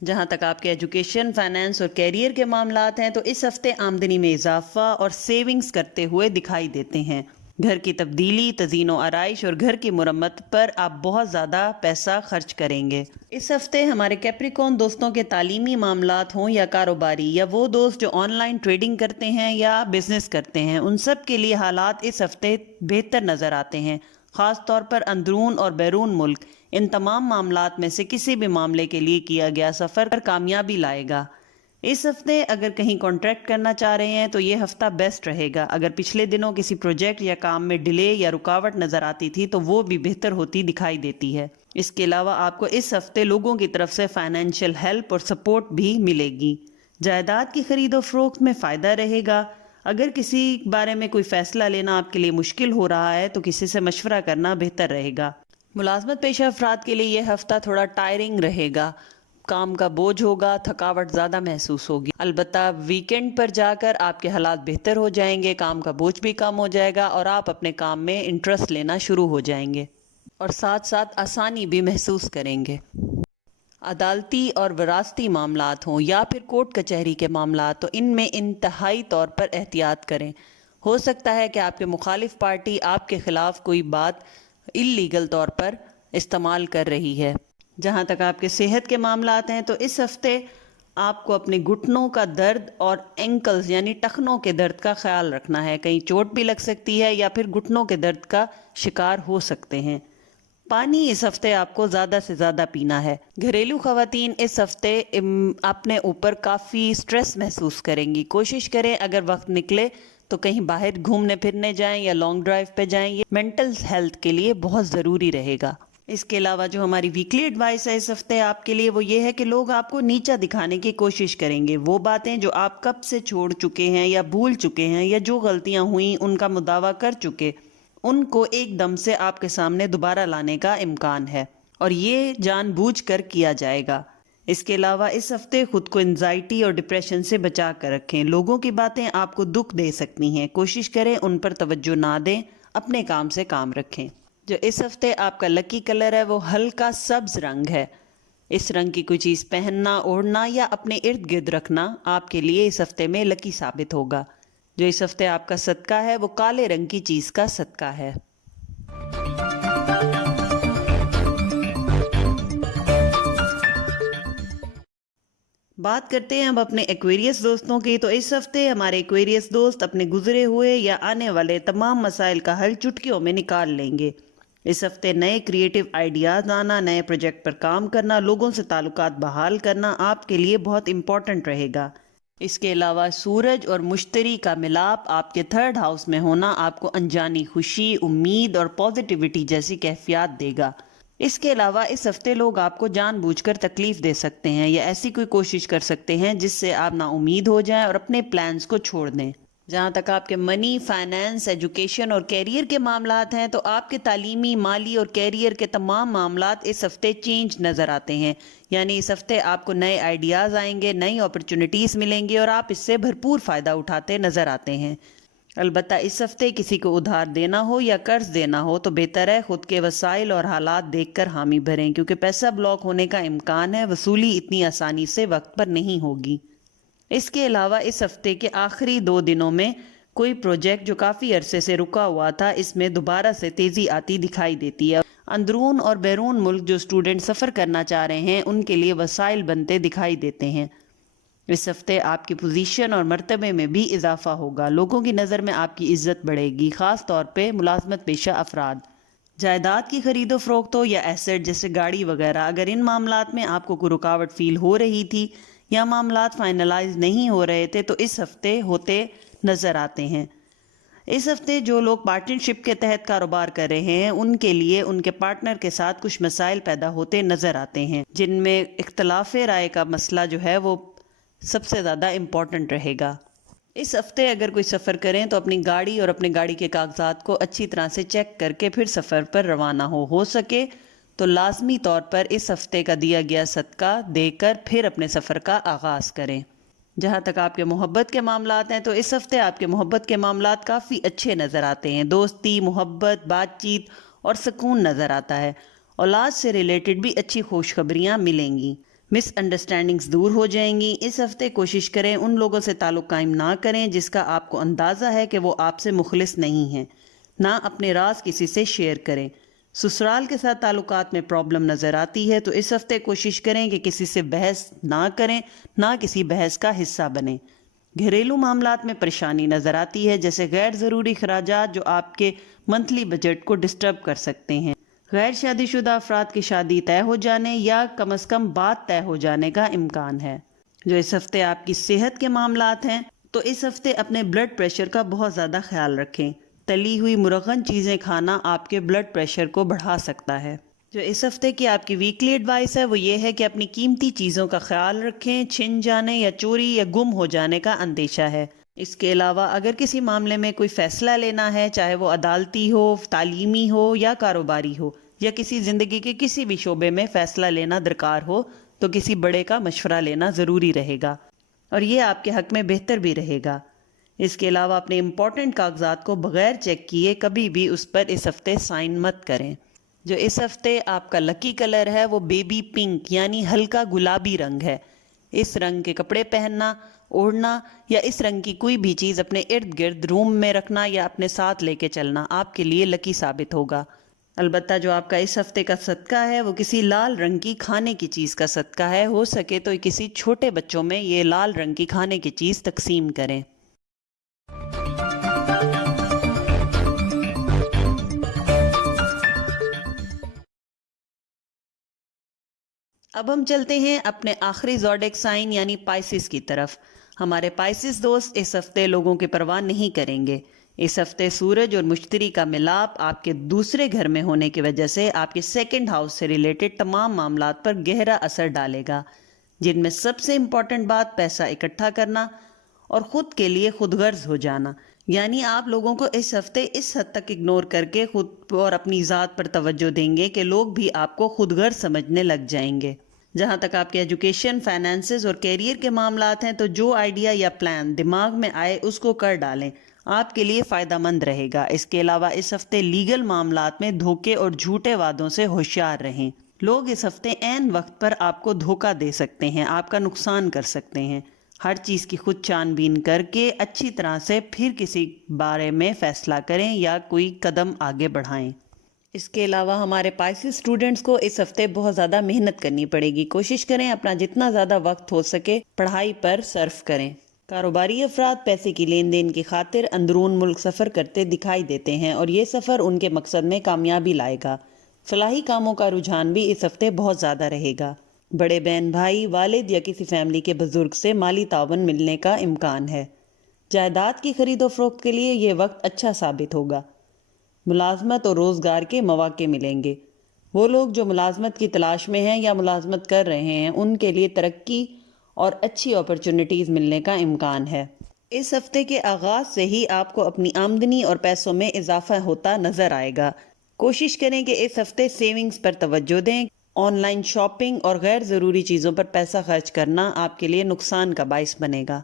جہاں تک آپ کے ایجوکیشن، فائنانس اور کیریئر کے معاملات ہیں تو اس ہفتے آمدنی میں اضافہ اور سیونگز کرتے ہوئے دکھائی دیتے ہیں۔ گھر کی تبدیلی، تزئین و آرائش اور گھر کی مرمت پر آپ بہت زیادہ پیسہ خرچ کریں گے۔ اس ہفتے ہمارے کیپریکون دوستوں کے تعلیمی معاملات ہوں یا کاروباری، یا وہ دوست جو آن لائن ٹریڈنگ کرتے ہیں یا بزنس کرتے ہیں، ان سب کے لیے حالات اس ہفتے بہتر نظر آتے ہیں، خاص طور پر اندرون اور بیرون ملک۔ ان تمام معاملات میں سے کسی بھی معاملے کے لیے کیا گیا سفر پر کامیابی لائے گا۔ اس ہفتے اگر کہیں کانٹریکٹ کرنا چاہ رہے ہیں تو یہ ہفتہ بیسٹ رہے گا۔ اگر پچھلے دنوں کسی پروجیکٹ یا کام میں ڈیلے یا رکاوٹ نظر آتی تھی تو وہ بھی بہتر ہوتی دکھائی دیتی ہے۔ اس کے علاوہ آپ کو اس ہفتے لوگوں کی طرف سے فائنینشیل ہیلپ اور سپورٹ بھی ملے گی۔ جائیداد کی خرید و فروخت میں فائدہ رہے گا۔ اگر کسی بارے میں کوئی فیصلہ لینا آپ کے لیے مشکل ہو رہا ہے تو کسی سے مشورہ کرنا بہتر رہے گا۔ ملازمت پیشہ افراد کے لیے یہ ہفتہ تھوڑا ٹائرنگ رہے گا، کام کا بوجھ ہوگا، تھکاوٹ زیادہ محسوس ہوگی۔ البتہ ویکنڈ پر جا کر آپ کے حالات بہتر ہو جائیں گے، کام کا بوجھ بھی کم ہو جائے گا اور آپ اپنے کام میں انٹرسٹ لینا شروع ہو جائیں گے اور ساتھ ساتھ آسانی بھی محسوس کریں گے۔ عدالتی اور وراثتی معاملات ہوں یا پھر کورٹ کچہری کے معاملات، تو ان میں انتہائی طور پر احتیاط کریں۔ ہو سکتا ہے کہ آپ کے مخالف پارٹی آپ کے خلاف کوئی بات اللیگل طور پر استعمال کر رہی ہے۔ جہاں تک آپ کے صحت کے معاملات ہیں تو اس ہفتے آپ کو اپنے گھٹنوں کا درد اور اینکلز یعنی ٹخنوں کے درد کا خیال رکھنا ہے، کہیں چوٹ بھی لگ سکتی ہے یا پھر گھٹنوں کے درد کا شکار ہو سکتے ہیں۔ پانی اس ہفتے آپ کو زیادہ سے زیادہ پینا ہے۔ گھریلو خواتین اس ہفتے اپنے اوپر کافی سٹریس محسوس کریں گی۔ کوشش کریں اگر وقت نکلے تو کہیں باہر گھومنے پھرنے جائیں یا لانگ ڈرائیو پہ جائیں، یہ مینٹل ہیلتھ کے لیے بہت ضروری رہے گا۔ اس کے علاوہ جو ہماری ویکلی ایڈوائس ہے اس ہفتے آپ کے لیے وہ یہ ہے کہ لوگ آپ کو نیچا دکھانے کی کوشش کریں گے۔ وہ باتیں جو آپ کب سے چھوڑ چکے ہیں یا بھول چکے ہیں یا جو غلطیاں ہوئیں ان کا مداوع کر چکے، ان کو ایک دم سے آپ کے سامنے دوبارہ لانے کا امکان ہے، اور یہ جان بوجھ کر کیا جائے گا۔ اس کے علاوہ اس ہفتے خود کو انزائٹی اور ڈپریشن سے بچا کر رکھیں۔ لوگوں کی باتیں آپ کو دکھ دے سکتی ہیں، کوشش کریں ان پر توجہ نہ دیں، اپنے کام سے کام رکھیں۔ جو اس ہفتے آپ کا لکی کلر ہے وہ ہلکا سبز رنگ ہے۔ اس رنگ کی کوئی چیز پہننا، اوڑھنا یا اپنے ارد گرد رکھنا آپ کے لیے اس ہفتے میں لکی ثابت ہوگا۔ جو اس ہفتے آپ کا صدقہ ہے وہ کالے رنگ کی چیز کا صدقہ ہے۔ بات کرتے ہیں اب اپنے ایکویریس دوستوں کی۔ تو اس ہفتے ہمارے ایکویریس دوست اپنے گزرے ہوئے یا آنے والے تمام مسائل کا حل چٹکیوں میں نکال لیں گے۔ اس ہفتے نئے کریٹو آئیڈیاز آنا، نئے پروجیکٹ پر کام کرنا، لوگوں سے تعلقات بحال کرنا آپ کے لیے بہت امپورٹنٹ رہے گا۔ اس کے علاوہ سورج اور مشتری کا ملاپ آپ کے 3rd ہاؤس میں ہونا آپ کو انجانی خوشی، امید اور پازیٹیوٹی جیسی کیفیات دے گا۔ اس کے علاوہ اس ہفتے لوگ آپ کو جان بوجھ کر تکلیف دے سکتے ہیں یا ایسی کوئی کوشش کر سکتے ہیں جس سے آپ نا امید ہو جائیں اور اپنے پلانز کو چھوڑ دیں۔ جہاں تک آپ کے منی، فائنانس، ایجوکیشن اور کیریئر کے معاملات ہیں تو آپ کے تعلیمی، مالی اور کیریئر کے تمام معاملات اس ہفتے چینج نظر آتے ہیں، یعنی اس ہفتے آپ کو نئے آئیڈیاز آئیں گے، نئی اپرچونٹیز ملیں گی اور آپ اس سے بھرپور فائدہ اٹھاتے نظر آتے ہیں۔ البتہ اس ہفتے کسی کو ادھار دینا ہو یا قرض دینا ہو تو بہتر ہے خود کے وسائل اور حالات دیکھ کر حامی بھریں، کیونکہ پیسہ بلاک ہونے کا امکان ہے، وصولی اتنی آسانی سے وقت پر نہیں ہوگی۔ اس کے علاوہ اس ہفتے کے آخری 2 دنوں میں کوئی پروجیکٹ جو کافی عرصے سے رکا ہوا تھا اس میں دوبارہ سے تیزی آتی دکھائی دیتی ہے۔ اندرون اور بیرون ملک جو اسٹوڈنٹ سفر کرنا چاہ رہے ہیں ان کے لیے وسائل بنتے دکھائی دیتے ہیں۔ اس ہفتے آپ کی پوزیشن اور مرتبے میں بھی اضافہ ہوگا، لوگوں کی نظر میں آپ کی عزت بڑھے گی، خاص طور پہ ملازمت پیشہ افراد۔ جائیداد کی خرید و فروخت ہو یا ایسٹ جیسے گاڑی وغیرہ، اگر ان معاملات میں آپ کو کوئی رکاوٹ فیل ہو رہی تھی یا معاملات فائنلائز نہیں ہو رہے تھے تو اس ہفتے ہوتے نظر آتے ہیں۔ اس ہفتے جو لوگ پارٹنرشپ کے تحت کاروبار کر رہے ہیں ان کے لیے ان کے پارٹنر کے ساتھ کچھ مسائل پیدا ہوتے نظر آتے ہیں، جن میں اختلاف رائے کا مسئلہ جو ہے وہ سب سے زیادہ امپورٹنٹ رہے گا۔ اس ہفتے اگر کوئی سفر کریں تو اپنی گاڑی اور اپنے گاڑی کے کاغذات کو اچھی طرح سے چیک کر کے پھر سفر پر روانہ ہو سکے تو لازمی طور پر اس ہفتے کا دیا گیا صدقہ دے کر پھر اپنے سفر کا آغاز کریں۔ جہاں تک آپ کے محبت کے معاملات ہیں تو اس ہفتے آپ کے محبت کے معاملات کافی اچھے نظر آتے ہیں، دوستی، محبت، بات چیت اور سکون نظر آتا ہے۔ اولاد سے ریلیٹڈ بھی اچھی خوشخبریاں ملیں گی، مس انڈرسٹینڈنگز دور ہو جائیں گی۔ اس ہفتے کوشش کریں ان لوگوں سے تعلق قائم نہ کریں جس کا آپ کو اندازہ ہے کہ وہ آپ سے مخلص نہیں ہیں، نہ اپنے راز کسی سے شیئر کریں۔ سسرال کے ساتھ تعلقات میں پرابلم نظر آتی ہے تو اس ہفتے کوشش کریں کہ کسی سے بحث نہ کریں، نہ کسی بحث کا حصہ بنیں۔ گھریلو معاملات میں پریشانی نظر آتی ہے جیسے غیر ضروری اخراجات جو آپ کے منتھلی بجٹ کو ڈسٹرب کر سکتے ہیں۔ غیر شادی شدہ افراد کی شادی طے ہو جانے یا کم از کم بات طے ہو جانے کا امکان ہے۔ جو اس ہفتے آپ کی صحت کے معاملات ہیں تو اس ہفتے اپنے بلڈ پریشر کا بہت زیادہ خیال رکھیں۔ تلی ہوئی مرغن چیزیں کھانا آپ کے بلڈ پریشر کو بڑھا سکتا ہے۔ جو اس ہفتے کی آپ کی ویکلی ایڈوائس ہے وہ یہ ہے کہ اپنی قیمتی چیزوں کا خیال رکھیں، چھن جانے یا چوری یا گم ہو جانے کا اندیشہ ہے۔ اس کے علاوہ اگر کسی معاملے میں کوئی فیصلہ لینا ہے، چاہے وہ عدالتی ہو، تعلیمی ہو یا کاروباری ہو، یا کسی زندگی کے کسی بھی شعبے میں فیصلہ لینا درکار ہو تو کسی بڑے کا مشورہ لینا ضروری رہے گا اور یہ آپ کے حق میں بہتر بھی رہے گا۔ اس کے علاوہ اپنے امپورٹنٹ کاغذات کو بغیر چیک کیے کبھی بھی اس پر اس ہفتے سائن مت کریں۔ جو اس ہفتے آپ کا لکی کلر ہے وہ بیبی پنک یعنی ہلکا گلابی رنگ ہے۔ اس رنگ کے کپڑے پہننا، اوڑھنا یا اس رنگ کی کوئی بھی چیز اپنے ارد گرد روم میں رکھنا یا اپنے ساتھ لے کے چلنا آپ کے لیے لکی ثابت ہوگا۔ البتہ جو آپ کا اس ہفتے کا صدقہ ہے وہ کسی لال رنگ کی کھانے کی چیز کا صدقہ ہے، ہو سکے تو کسی چھوٹے بچوں میں یہ لال رنگ کی کھانے کی چیز تقسیم کریں۔ اب ہم چلتے ہیں اپنے آخری زوڈیک سائن یعنی پائسس کی طرف۔ ہمارے پائسس دوست اس ہفتے لوگوں کی پرواہ نہیں کریں گے۔ اس ہفتے سورج اور مشتری کا ملاپ آپ کے دوسرے گھر میں ہونے کی وجہ سے آپ کے سیکنڈ ہاؤس سے ریلیٹڈ تمام معاملات پر گہرا اثر ڈالے گا، جن میں سب سے امپورٹنٹ بات پیسہ اکٹھا کرنا اور خود کے لیے خود غرض ہو جانا، یعنی آپ لوگوں کو اس ہفتے اس حد تک اگنور کر کے خود اور اپنی ذات پر توجہ دیں گے کہ لوگ بھی آپ کو خود غرض سمجھنے لگ جائیں گے۔ جہاں تک آپ کے ایجوکیشن، فائنانسز اور کیریئر کے معاملات ہیں تو جو آئیڈیا یا پلان دماغ میں آئے اس کو کر ڈالیں، آپ کے لیے فائدہ مند رہے گا۔ اس کے علاوہ اس ہفتے لیگل معاملات میں دھوکے اور جھوٹے وعدوں سے ہوشیار رہیں۔ لوگ اس ہفتے عین وقت پر آپ کو دھوکہ دے سکتے ہیں، آپ کا نقصان کر سکتے ہیں۔ ہر چیز کی خود چھان بین کر کے اچھی طرح سے پھر کسی بارے میں فیصلہ کریں یا کوئی قدم آگے بڑھائیں۔ اس کے علاوہ ہمارے پائسس اسٹوڈنٹس کو اس ہفتے بہت زیادہ محنت کرنی پڑے گی۔ کوشش کریں اپنا جتنا زیادہ وقت ہو سکے پڑھائی پر صرف کریں۔ کاروباری افراد پیسے کی لین دین کی خاطر اندرون ملک سفر کرتے دکھائی دیتے ہیں اور یہ سفر ان کے مقصد میں کامیابی لائے گا۔ فلاحی کاموں کا رجحان بھی اس ہفتے بہت زیادہ رہے گا۔ بڑے بہن بھائی، والد یا کسی فیملی کے بزرگ سے مالی تعاون ملنے کا امکان ہے۔ جائیداد کی خرید و فروخت کے لیے یہ وقت اچھا ثابت ہوگا۔ ملازمت اور روزگار کے مواقع ملیں گے۔ وہ لوگ جو ملازمت کی تلاش میں ہیں یا ملازمت کر رہے ہیں ان کے لیے ترقی اور اچھی اپرچونٹیز ملنے کا امکان ہے۔ اس ہفتے کے آغاز سے ہی آپ کو اپنی آمدنی اور پیسوں میں اضافہ ہوتا نظر آئے گا۔ کوشش کریں کہ اس ہفتے سیونگز پر توجہ دیں۔ آن لائن شاپنگ اور غیر ضروری چیزوں پر پیسہ خرچ کرنا آپ کے لیے نقصان کا باعث بنے گا۔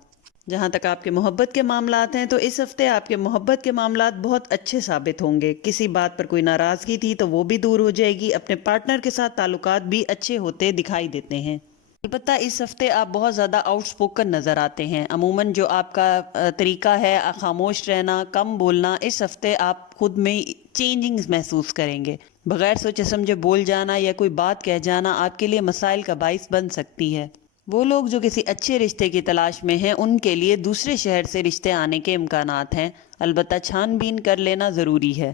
جہاں تک آپ کے محبت کے معاملات ہیں تو اس ہفتے آپ کے محبت کے معاملات بہت اچھے ثابت ہوں گے۔ کسی بات پر کوئی ناراضگی تھی تو وہ بھی دور ہو جائے گی۔ اپنے پارٹنر کے ساتھ تعلقات بھی اچھے ہوتے دکھائی دیتے ہیں۔ البتہ اس ہفتے آپ بہت زیادہ آؤٹ سپوکن نظر آتے ہیں۔ عموماً جو آپ کا طریقہ ہے خاموش رہنا، کم بولنا، اس ہفتے آپ خود میں چینجنگز محسوس کریں گے۔ بغیر سوچے سمجھے بول جانا یا کوئی بات کہہ جانا آپ کے لیے مسائل کا باعث بن سکتی ہے۔ وہ لوگ جو کسی اچھے رشتے کی تلاش میں ہیں ان کے لیے دوسرے شہر سے رشتے آنے کے امکانات ہیں، البتہ چھان بین کر لینا ضروری ہے۔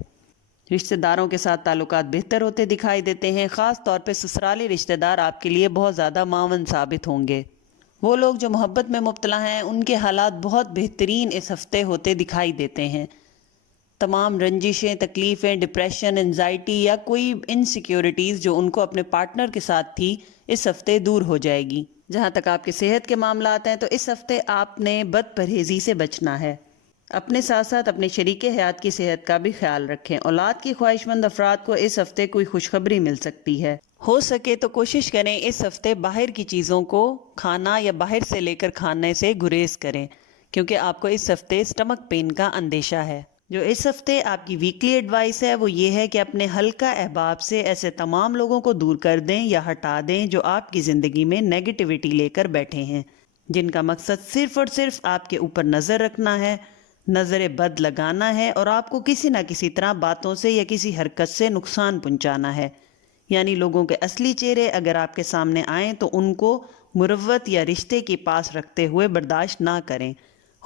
رشتہ داروں کے ساتھ تعلقات بہتر ہوتے دکھائی دیتے ہیں، خاص طور پہ سسرالی رشتہ دار آپ کے لیے بہت زیادہ معاون ثابت ہوں گے۔ وہ لوگ جو محبت میں مبتلا ہیں ان کے حالات بہت بہترین اس ہفتے ہوتے دکھائی دیتے ہیں۔ تمام رنجشیں، تکلیفیں، ڈپریشن، انزائٹی یا کوئی انسیکیورٹیز جو ان کو اپنے پارٹنر کے ساتھ تھی اس ہفتے دور ہو جائے گی۔ جہاں تک آپ کے صحت کے معاملات ہیں تو اس ہفتے آپ نے بد پرہیزی سے بچنا ہے۔ اپنے ساتھ ساتھ اپنے شریک حیات کی صحت کا بھی خیال رکھیں۔ اولاد کی خواہش مند افراد کو اس ہفتے کوئی خوشخبری مل سکتی ہے۔ ہو سکے تو کوشش کریں اس ہفتے باہر کی چیزوں کو کھانا یا باہر سے لے کر کھانے سے گریز کریں، کیونکہ آپ کو اس ہفتے اسٹمک پین کا اندیشہ ہے۔ جو اس ہفتے آپ کی ویکلی ایڈوائس ہے وہ یہ ہے کہ اپنے ہلکا احباب سے ایسے تمام لوگوں کو دور کر دیں یا ہٹا دیں جو آپ کی زندگی میں نیگیٹیوٹی لے کر بیٹھے ہیں، جن کا مقصد صرف اور صرف آپ کے اوپر نظر رکھنا ہے، نظر بد لگانا ہے اور آپ کو کسی نہ کسی طرح باتوں سے یا کسی حرکت سے نقصان پہنچانا ہے۔ یعنی لوگوں کے اصلی چہرے اگر آپ کے سامنے آئیں تو ان کو مروت یا رشتے کے پاس رکھتے ہوئے برداشت نہ کریں۔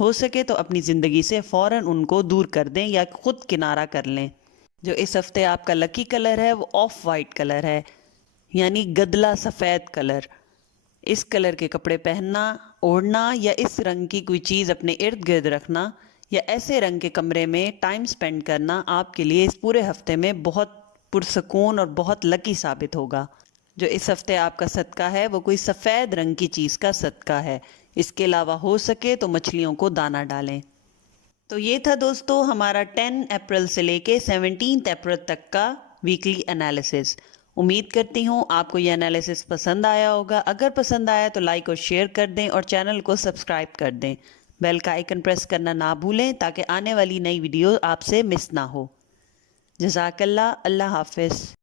ہو سکے تو اپنی زندگی سے فوراً ان کو دور کر دیں یا خود کنارہ کر لیں۔ جو اس ہفتے آپ کا لکی کلر ہے وہ آف وائٹ کلر ہے، یعنی گدلا سفید کلر۔ اس کلر کے کپڑے پہننا، اوڑھنا یا اس رنگ کی کوئی چیز اپنے ارد گرد رکھنا یا ایسے رنگ کے کمرے میں ٹائم سپینڈ کرنا آپ کے لیے اس پورے ہفتے میں بہت پرسکون اور بہت لکی ثابت ہوگا۔ جو اس ہفتے آپ کا صدقہ ہے وہ کوئی سفید رنگ کی چیز کا صدقہ ہے۔ اس کے علاوہ ہو سکے تو مچھلیوں کو دانہ ڈالیں۔ تو یہ تھا دوستو ہمارا 10 اپریل سے لے کے 17 اپریل تک کا ویکلی انالیسس۔ امید کرتی ہوں آپ کو یہ انالیسس پسند آیا ہوگا۔ اگر پسند آیا تو لائک اور شیئر کر دیں اور چینل کو سبسکرائب کر دیں۔ بیل کا آئیکن پریس کرنا نہ بھولیں تاکہ آنے والی نئی ویڈیو آپ سے مس نہ ہو۔ جزاک اللہ، اللہ حافظ۔